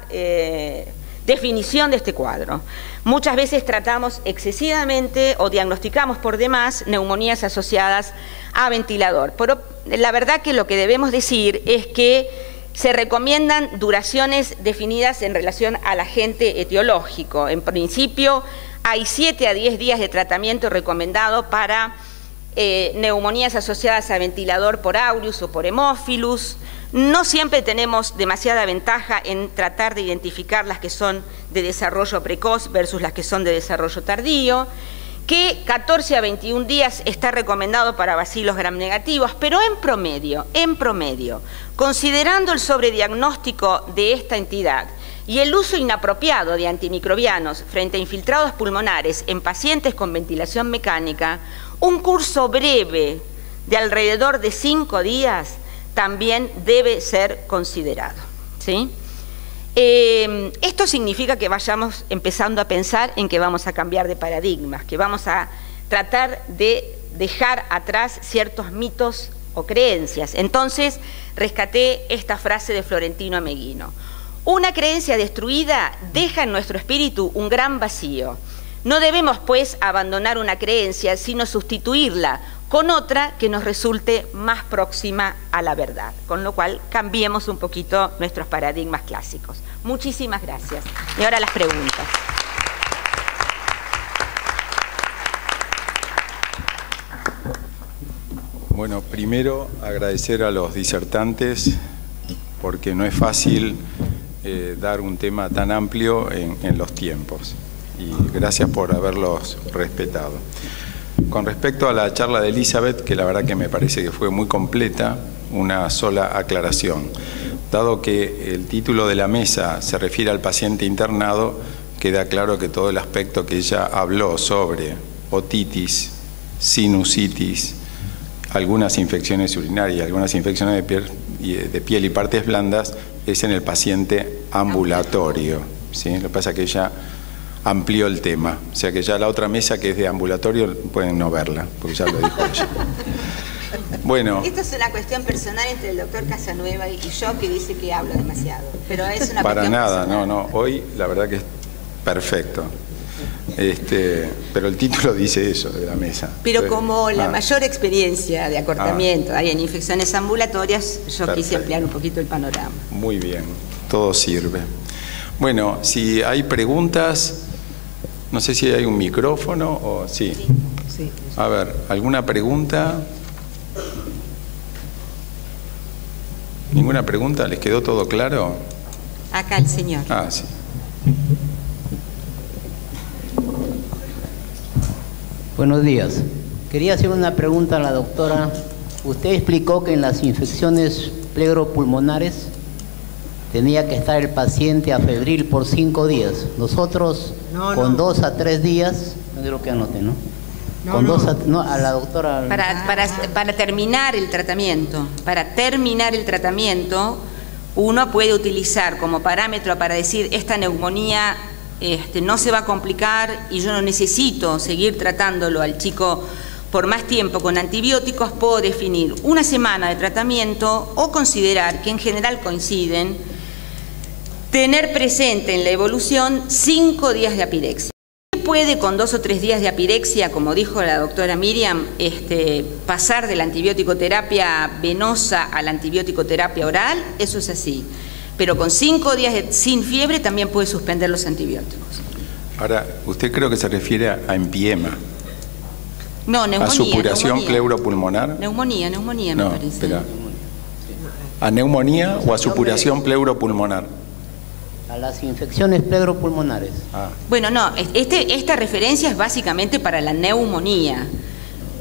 definición de este cuadro. Muchas veces tratamos excesivamente o diagnosticamos por demás neumonías asociadas a ventilador. Pero la verdad que lo que debemos decir es que se recomiendan duraciones definidas en relación al agente etiológico. En principio hay 7 a 10 días de tratamiento recomendado para neumonías asociadas a ventilador por aureus o por Haemophilus. No siempre tenemos demasiada ventaja en tratar de identificar las que son de desarrollo precoz versus las que son de desarrollo tardío, que 14 a 21 días está recomendado para bacilos gram negativos, pero en promedio, considerando el sobrediagnóstico de esta entidad y el uso inapropiado de antimicrobianos frente a infiltrados pulmonares en pacientes con ventilación mecánica, un curso breve de alrededor de 5 días también debe ser considerado, ¿sí? Esto significa que vayamos empezando a pensar en que vamos a cambiar de paradigmas, que vamos a tratar de dejar atrás ciertos mitos o creencias. Entonces, rescaté esta frase de Florentino Ameghino: una creencia destruida deja en nuestro espíritu un gran vacío. No debemos, pues, abandonar una creencia, sino sustituirla con otra que nos resulte más próxima a la verdad. Con lo cual, cambiemos un poquito nuestros paradigmas clásicos. Muchísimas gracias. Y ahora las preguntas. Bueno, primero agradecer a los disertantes, porque no es fácil dar un tema tan amplio en los tiempos. Y gracias por haberlos respetado. Con respecto a la charla de Elizabeth, que la verdad que me parece que fue muy completa, una sola aclaración. Dado que el título de la mesa se refiere al paciente internado, queda claro que todo el aspecto que ella habló sobre otitis, sinusitis, algunas infecciones urinarias, algunas infecciones de piel y partes blandas, es en el paciente ambulatorio, ¿sí? Lo que pasa es que ella amplió el tema, o sea que ya la otra mesa que es de ambulatorio pueden no verla, porque ya lo dijo ella. Bueno. Esto es una cuestión personal entre el doctor Casanueva y yo, que dice que hablo demasiado, pero es una para cuestión nada, personal. no, hoy la verdad que es perfecto. Pero el título dice eso de la mesa. Pero como la mayor experiencia de acortamiento hay en infecciones ambulatorias, yo quise ampliar un poquito el panorama. Muy bien, todo sirve. Bueno, si hay preguntas, no sé si hay un micrófono o sí. Sí. A ver, ¿alguna pregunta? ¿Ninguna pregunta? ¿Les quedó todo claro? Acá el señor. Ah, sí. Buenos días. Quería hacer una pregunta a la doctora. Usted explicó que en las infecciones pleuropulmonares tenía que estar el paciente afebril por 5 días. Nosotros con 2 a 3 días, no creo que anote, ¿no? A la doctora. Para terminar el tratamiento, uno puede utilizar como parámetro para decir esta neumonía no se va a complicar y yo no necesito seguir tratándolo al chico por más tiempo con antibióticos, puedo definir una semana de tratamiento o considerar que en general coinciden, tener presente en la evolución 5 días de apirexia. Puede con 2 o 3 días de apirexia, como dijo la doctora Miriam, pasar de la antibiótico-terapia venosa a la antibiótico-terapia oral, eso es así. Pero con 5 días sin fiebre también puede suspender los antibióticos. Ahora, usted creo que se refiere a empiema. No, neumonía. ¿A supuración pleuropulmonar? Neumonía me parece. Espera. ¿A neumonía o a supuración pleuropulmonar? A las infecciones pleuropulmonares. Bueno, no, esta referencia es básicamente para la neumonía.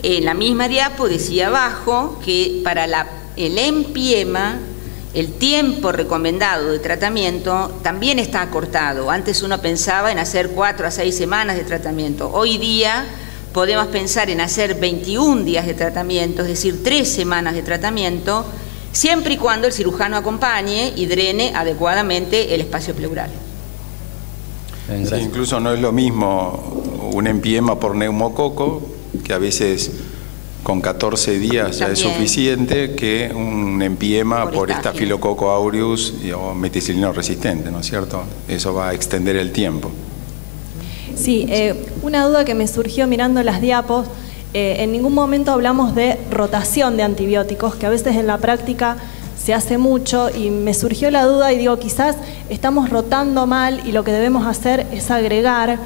En la misma diapo decía abajo que para el empiema el tiempo recomendado de tratamiento también está acortado. Antes uno pensaba en hacer 4 a 6 semanas de tratamiento. Hoy día podemos pensar en hacer 21 días de tratamiento, es decir, 3 semanas de tratamiento, siempre y cuando el cirujano acompañe y drene adecuadamente el espacio pleural. Sí, incluso no es lo mismo un empiema por neumococo, que a veces con 14 días ya es suficiente, que un empiema por Staphylococcus aureus o meticilino resistente, ¿no es cierto? Eso va a extender el tiempo. Sí, una duda que me surgió mirando las diapos, en ningún momento hablamos de rotación de antibióticos, que a veces en la práctica se hace mucho, y me surgió la duda y digo, quizás estamos rotando mal y lo que debemos hacer es agregar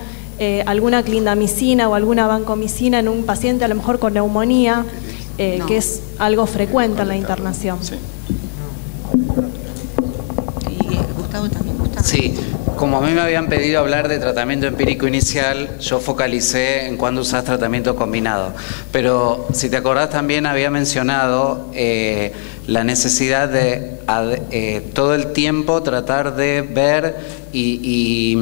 alguna clindamicina o alguna vancomicina en un paciente a lo mejor con neumonía, que es algo frecuente en la internación. Sí. Y Gustavo también. Sí, como a mí me habían pedido hablar de tratamiento empírico inicial, yo focalicé en cuándo usás tratamiento combinado. Pero si te acordás también había mencionado la necesidad de todo el tiempo tratar de ver y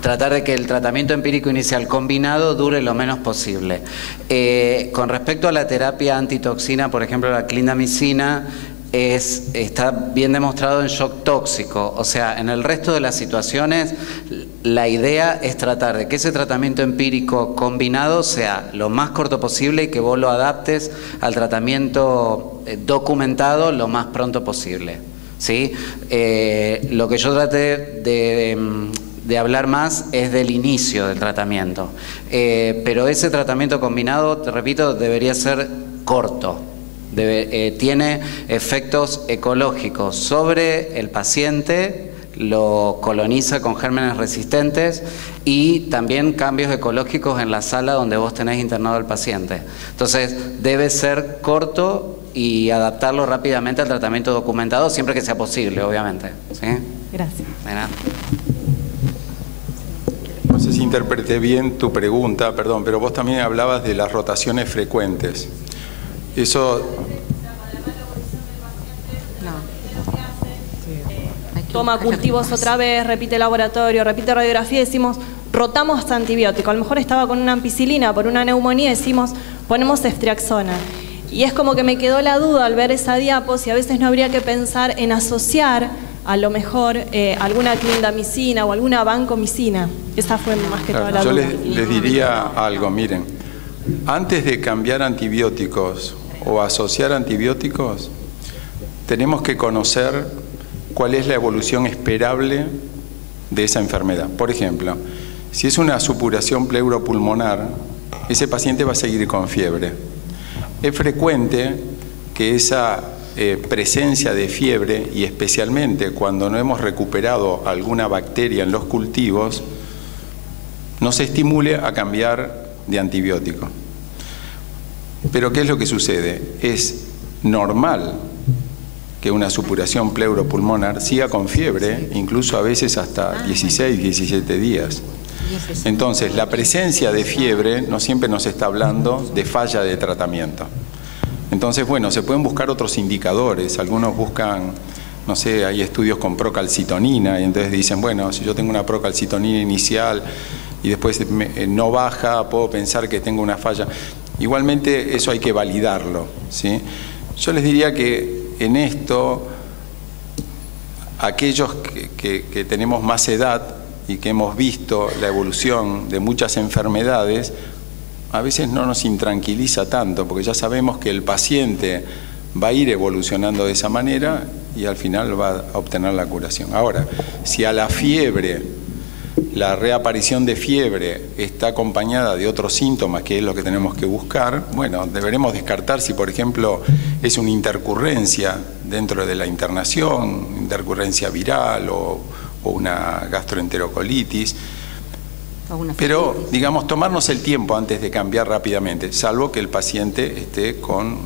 tratar de que el tratamiento empírico inicial combinado dure lo menos posible. Con respecto a la terapia antitoxina, por ejemplo la clindamicina, está bien demostrado en shock tóxico. O sea, en el resto de las situaciones la idea es tratar de que ese tratamiento empírico combinado sea lo más corto posible y que vos lo adaptes al tratamiento documentado lo más pronto posible, ¿sí? Lo que yo traté de hablar más es del inicio del tratamiento, pero ese tratamiento combinado, te repito, debería ser corto. Tiene efectos ecológicos sobre el paciente, lo coloniza con gérmenes resistentes y también cambios ecológicos en la sala donde vos tenés internado al paciente. Entonces debe ser corto y adaptarlo rápidamente al tratamiento documentado siempre que sea posible, obviamente. ¿Sí? Gracias. De nada. No sé si interpreté bien tu pregunta, perdón, pero vos también hablabas de las rotaciones frecuentes. Eso... Toma cultivos otra vez, repite laboratorio, repite radiografía, decimos, rotamos antibiótico. A lo mejor estaba con una ampicilina por una neumonía, decimos, ponemos ceftriaxona. Y es como que me quedó la duda al ver esa diapo, si a veces no habría que pensar en asociar a lo mejor alguna clindamicina o alguna vancomicina. Esa fue más que toda la duda. Yo les diría algo, miren, antes de cambiar antibióticos o asociar antibióticos, tenemos que conocer cuál es la evolución esperable de esa enfermedad. Por ejemplo, Si es una supuración pleuropulmonar, ese paciente va a seguir con fiebre. Es frecuente que esa presencia de fiebre, y especialmente cuando no hemos recuperado alguna bacteria en los cultivos, nos estimule a cambiar de antibiótico. Pero ¿qué es lo que sucede? Es normal que una supuración pleuropulmonar siga con fiebre, incluso a veces hasta 16, 17 días. Entonces, la presencia de fiebre no siempre nos está hablando de falla de tratamiento. Entonces, bueno, se pueden buscar otros indicadores. Algunos buscan, no sé, hay estudios con procalcitonina y entonces dicen, bueno, si yo tengo una procalcitonina inicial y después no baja, puedo pensar que tengo una falla. Igualmente, eso hay que validarlo, ¿sí? Yo les diría que en esto, aquellos que tenemos más edad y que hemos visto la evolución de muchas enfermedades, a veces no nos intranquiliza tanto, porque ya sabemos que el paciente va a ir evolucionando de esa manera y al final va a obtener la curación. Ahora, si a la fiebre, la reaparición de fiebre está acompañada de otros síntomas, que es lo que tenemos que buscar, bueno, deberemos descartar si, por ejemplo, es una intercurrencia dentro de la internación, intercurrencia viral o una gastroenterocolitis. Pero, digamos, tomarnos el tiempo antes de cambiar rápidamente, salvo que el paciente esté con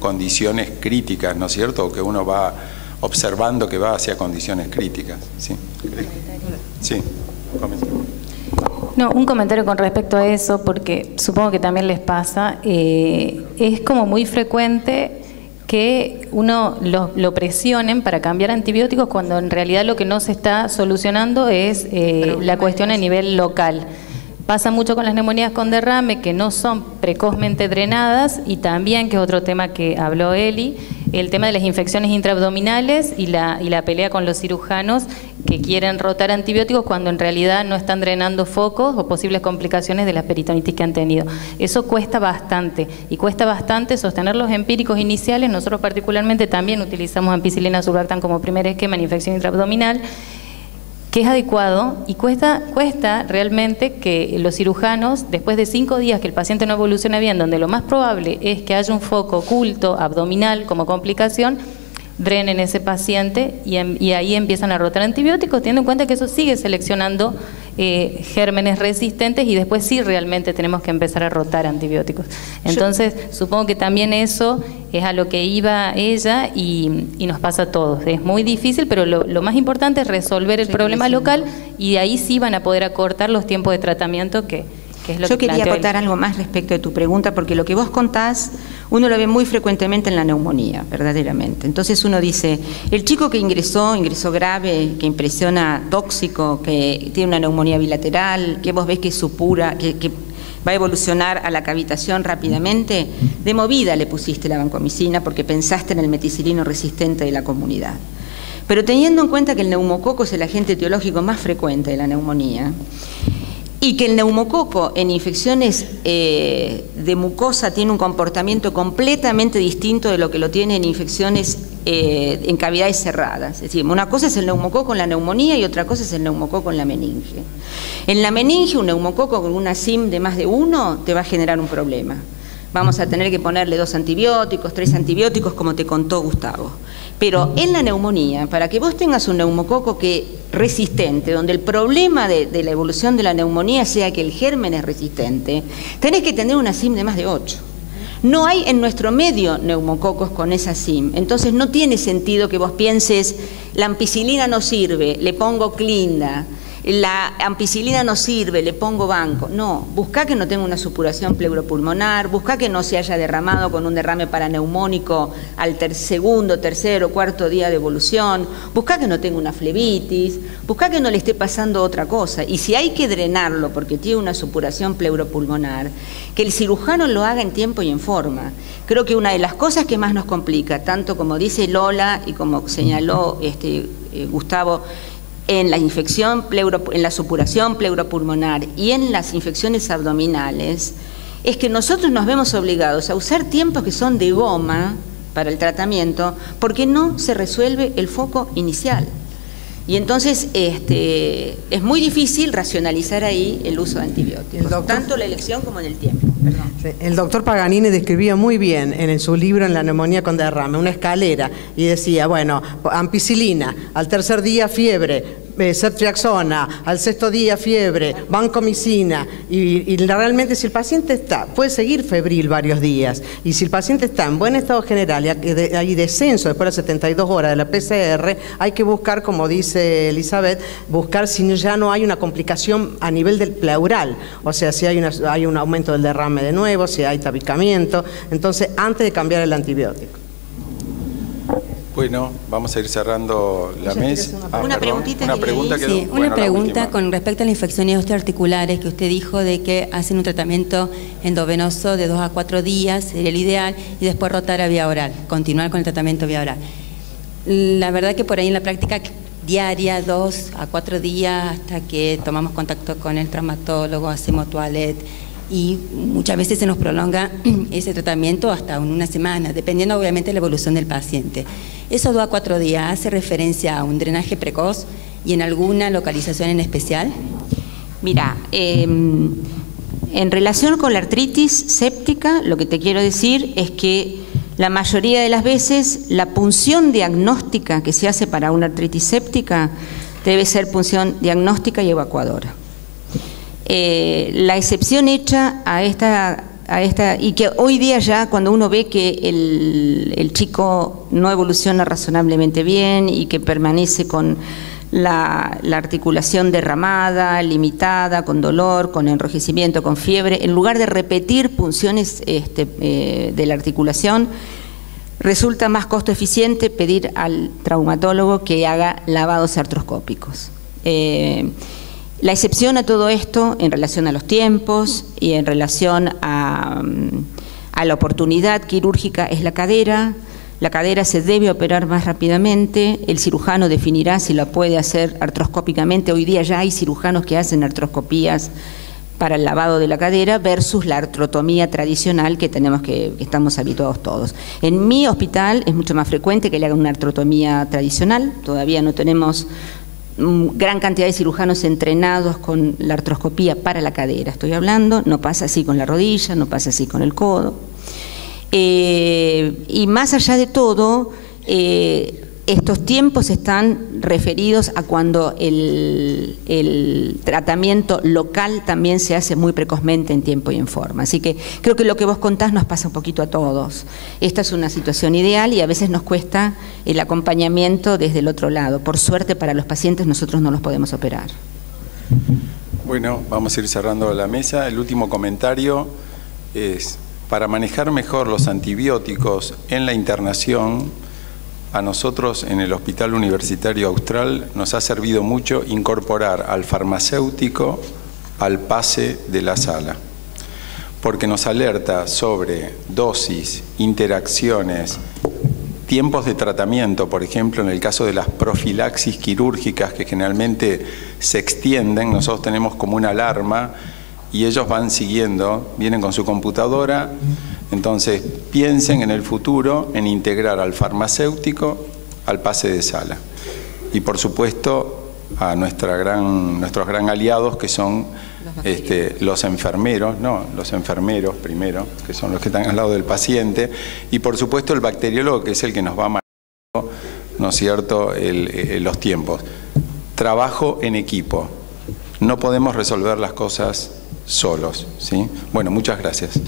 condiciones críticas, ¿no es cierto? O que uno va observando que va hacia condiciones críticas. ¿Sí? Sí. No, un comentario con respecto a eso, porque supongo que también les pasa. Es como muy frecuente que uno lo presionen para cambiar antibióticos cuando en realidad lo que no se está solucionando es la cuestión a nivel local. Pasa mucho con las neumonías con derrame que no son precozmente drenadas, y también, que es otro tema que habló Eli, el tema de las infecciones intraabdominales y la pelea con los cirujanos que quieren rotar antibióticos cuando en realidad no están drenando focos o posibles complicaciones de la peritonitis que han tenido. Eso cuesta bastante, y cuesta bastante sostener los empíricos iniciales. Nosotros particularmente también utilizamos ampicilina surfactant como primer esquema en infección intraabdominal, que es adecuado, y cuesta realmente que los cirujanos, después de 5 días que el paciente no evoluciona bien, donde lo más probable es que haya un foco oculto abdominal como complicación, drenen ese paciente y ahí empiezan a rotar antibióticos, teniendo en cuenta que eso sigue seleccionando gérmenes resistentes, y después sí realmente tenemos que empezar a rotar antibióticos. Entonces, supongo que también eso es a lo que iba ella y nos pasa a todos. Es muy difícil, pero lo más importante es resolver el problema local, y de ahí sí van a poder acortar los tiempos de tratamiento que es lo Yo que quería acotar algo más respecto de tu pregunta, porque lo que vos contás, uno lo ve muy frecuentemente en la neumonía, verdaderamente. Entonces uno dice, el chico que ingresó grave, que impresiona tóxico, que tiene una neumonía bilateral, que vos ves que supura, que va a evolucionar a la cavitación rápidamente, de movida le pusiste la vancomicina porque pensaste en el meticilino resistente de la comunidad. Pero teniendo en cuenta que el neumococo es el agente etiológico más frecuente de la neumonía, y que el neumococo en infecciones de mucosa tiene un comportamiento completamente distinto de lo que lo tiene en infecciones en cavidades cerradas. Es decir, una cosa es el neumococo en la neumonía y otra cosa es el neumococo en la meninge. En la meninge, un neumococo con una SIM de más de 1 te va a generar un problema. Vamos a tener que ponerle 2 antibióticos, 3 antibióticos, como te contó Gustavo. Pero en la neumonía, para que vos tengas un neumococo resistente, donde el problema de la evolución de la neumonía sea que el germen es resistente, tenés que tener una SIM de más de 8. No hay en nuestro medio neumococos con esa SIM, entonces no tiene sentido que vos pienses, la ampicilina no sirve, le pongo Clinda, la ampicilina no sirve, le pongo banco. No, buscá que no tenga una supuración pleuropulmonar, buscá que no se haya derramado con un derrame paraneumónico al segundo, tercero, cuarto día de evolución, buscá que no tenga una flebitis, buscá que no le esté pasando otra cosa. Y si hay que drenarlo porque tiene una supuración pleuropulmonar, que el cirujano lo haga en tiempo y en forma. Creo que una de las cosas que más nos complica, tanto como dice Lola y como señaló Gustavo, en la infección en la supuración pleuropulmonar y en las infecciones abdominales, es que nosotros nos vemos obligados a usar tiempos que son de goma para el tratamiento porque no se resuelve el foco inicial. Y entonces es muy difícil racionalizar ahí el uso de antibióticos, tanto la elección como en el tiempo. Perdón. Sí, el doctor Paganini describía muy bien en su libro En la neumonía con derrame una escalera y decía, bueno, ampicilina, al tercer día fiebre, ceftriaxona, al sexto día fiebre, vancomicina, y realmente si el paciente puede seguir febril varios días, y si el paciente está en buen estado general y hay descenso después de las 72 horas de la PCR, hay que buscar, como dice Elizabeth, buscar si ya no hay una complicación a nivel del pleural, o sea, si hay un aumento del derrame de nuevo, si hay tabicamiento, entonces antes de cambiar el antibiótico. Bueno, vamos a ir cerrando la mesa. Una preguntita. Sí, una pregunta con respecto a las infecciones osteoarticulares, que usted dijo de que hacen un tratamiento endovenoso de 2 a 4 días, sería el ideal, y después rotar a vía oral, continuar con el tratamiento vía oral. La verdad que por ahí en la práctica diaria, 2 a 4 días, hasta que tomamos contacto con el traumatólogo, hacemos toilette, y muchas veces se nos prolonga ese tratamiento hasta una semana, dependiendo obviamente de la evolución del paciente. ¿Esos 2 a 4 días hace referencia a un drenaje precoz y en alguna localización en especial? Mira, en relación con la artritis séptica, lo que te quiero decir es que la mayoría de las veces la punción diagnóstica que se hace para una artritis séptica debe ser punción diagnóstica y evacuadora. La excepción hecha a esta, y que hoy día ya cuando uno ve que el chico no evoluciona razonablemente bien y que permanece con la articulación derramada, limitada, con dolor, con enrojecimiento, con fiebre, en lugar de repetir punciones de la articulación, resulta más costo eficiente pedir al traumatólogo que haga lavados artroscópicos. La excepción a todo esto en relación a los tiempos y en relación a la oportunidad quirúrgica es la cadera. La cadera se debe operar más rápidamente, el cirujano definirá si la puede hacer artroscópicamente. Hoy día ya hay cirujanos que hacen artroscopías para el lavado de la cadera versus la artrotomía tradicional que estamos habituados todos. En mi hospital es mucho más frecuente que le hagan una artrotomía tradicional, todavía no tenemos gran cantidad de cirujanos entrenados con la artroscopía para la cadera, estoy hablando, no pasa así con la rodilla, no pasa así con el codo. Y más allá de todo, estos tiempos están referidos a cuando el tratamiento local también se hace muy precozmente en tiempo y en forma. Así que creo que lo que vos contás nos pasa un poquito a todos. Esta es una situación ideal y a veces nos cuesta el acompañamiento desde el otro lado. Por suerte para los pacientes nosotros no los podemos operar. Bueno, vamos a ir cerrando la mesa. El último comentario es, para manejar mejor los antibióticos en la internación, a nosotros en el Hospital Universitario Austral nos ha servido mucho incorporar al farmacéutico al pase de la sala, porque nos alerta sobre dosis, interacciones, tiempos de tratamiento, por ejemplo, en el caso de las profilaxis quirúrgicas que generalmente se extienden, nosotros tenemos como una alarma y ellos van siguiendo, vienen con su computadora. Entonces, piensen en el futuro en integrar al farmacéutico al pase de sala. Y por supuesto, a nuestros gran aliados que son los enfermeros, los enfermeros primero, que son los que están al lado del paciente, y por supuesto el bacteriólogo, que es el que nos va manejando, ¿no es cierto?, los tiempos. Trabajo en equipo. No podemos resolver las cosas solos, ¿sí? Bueno, muchas gracias.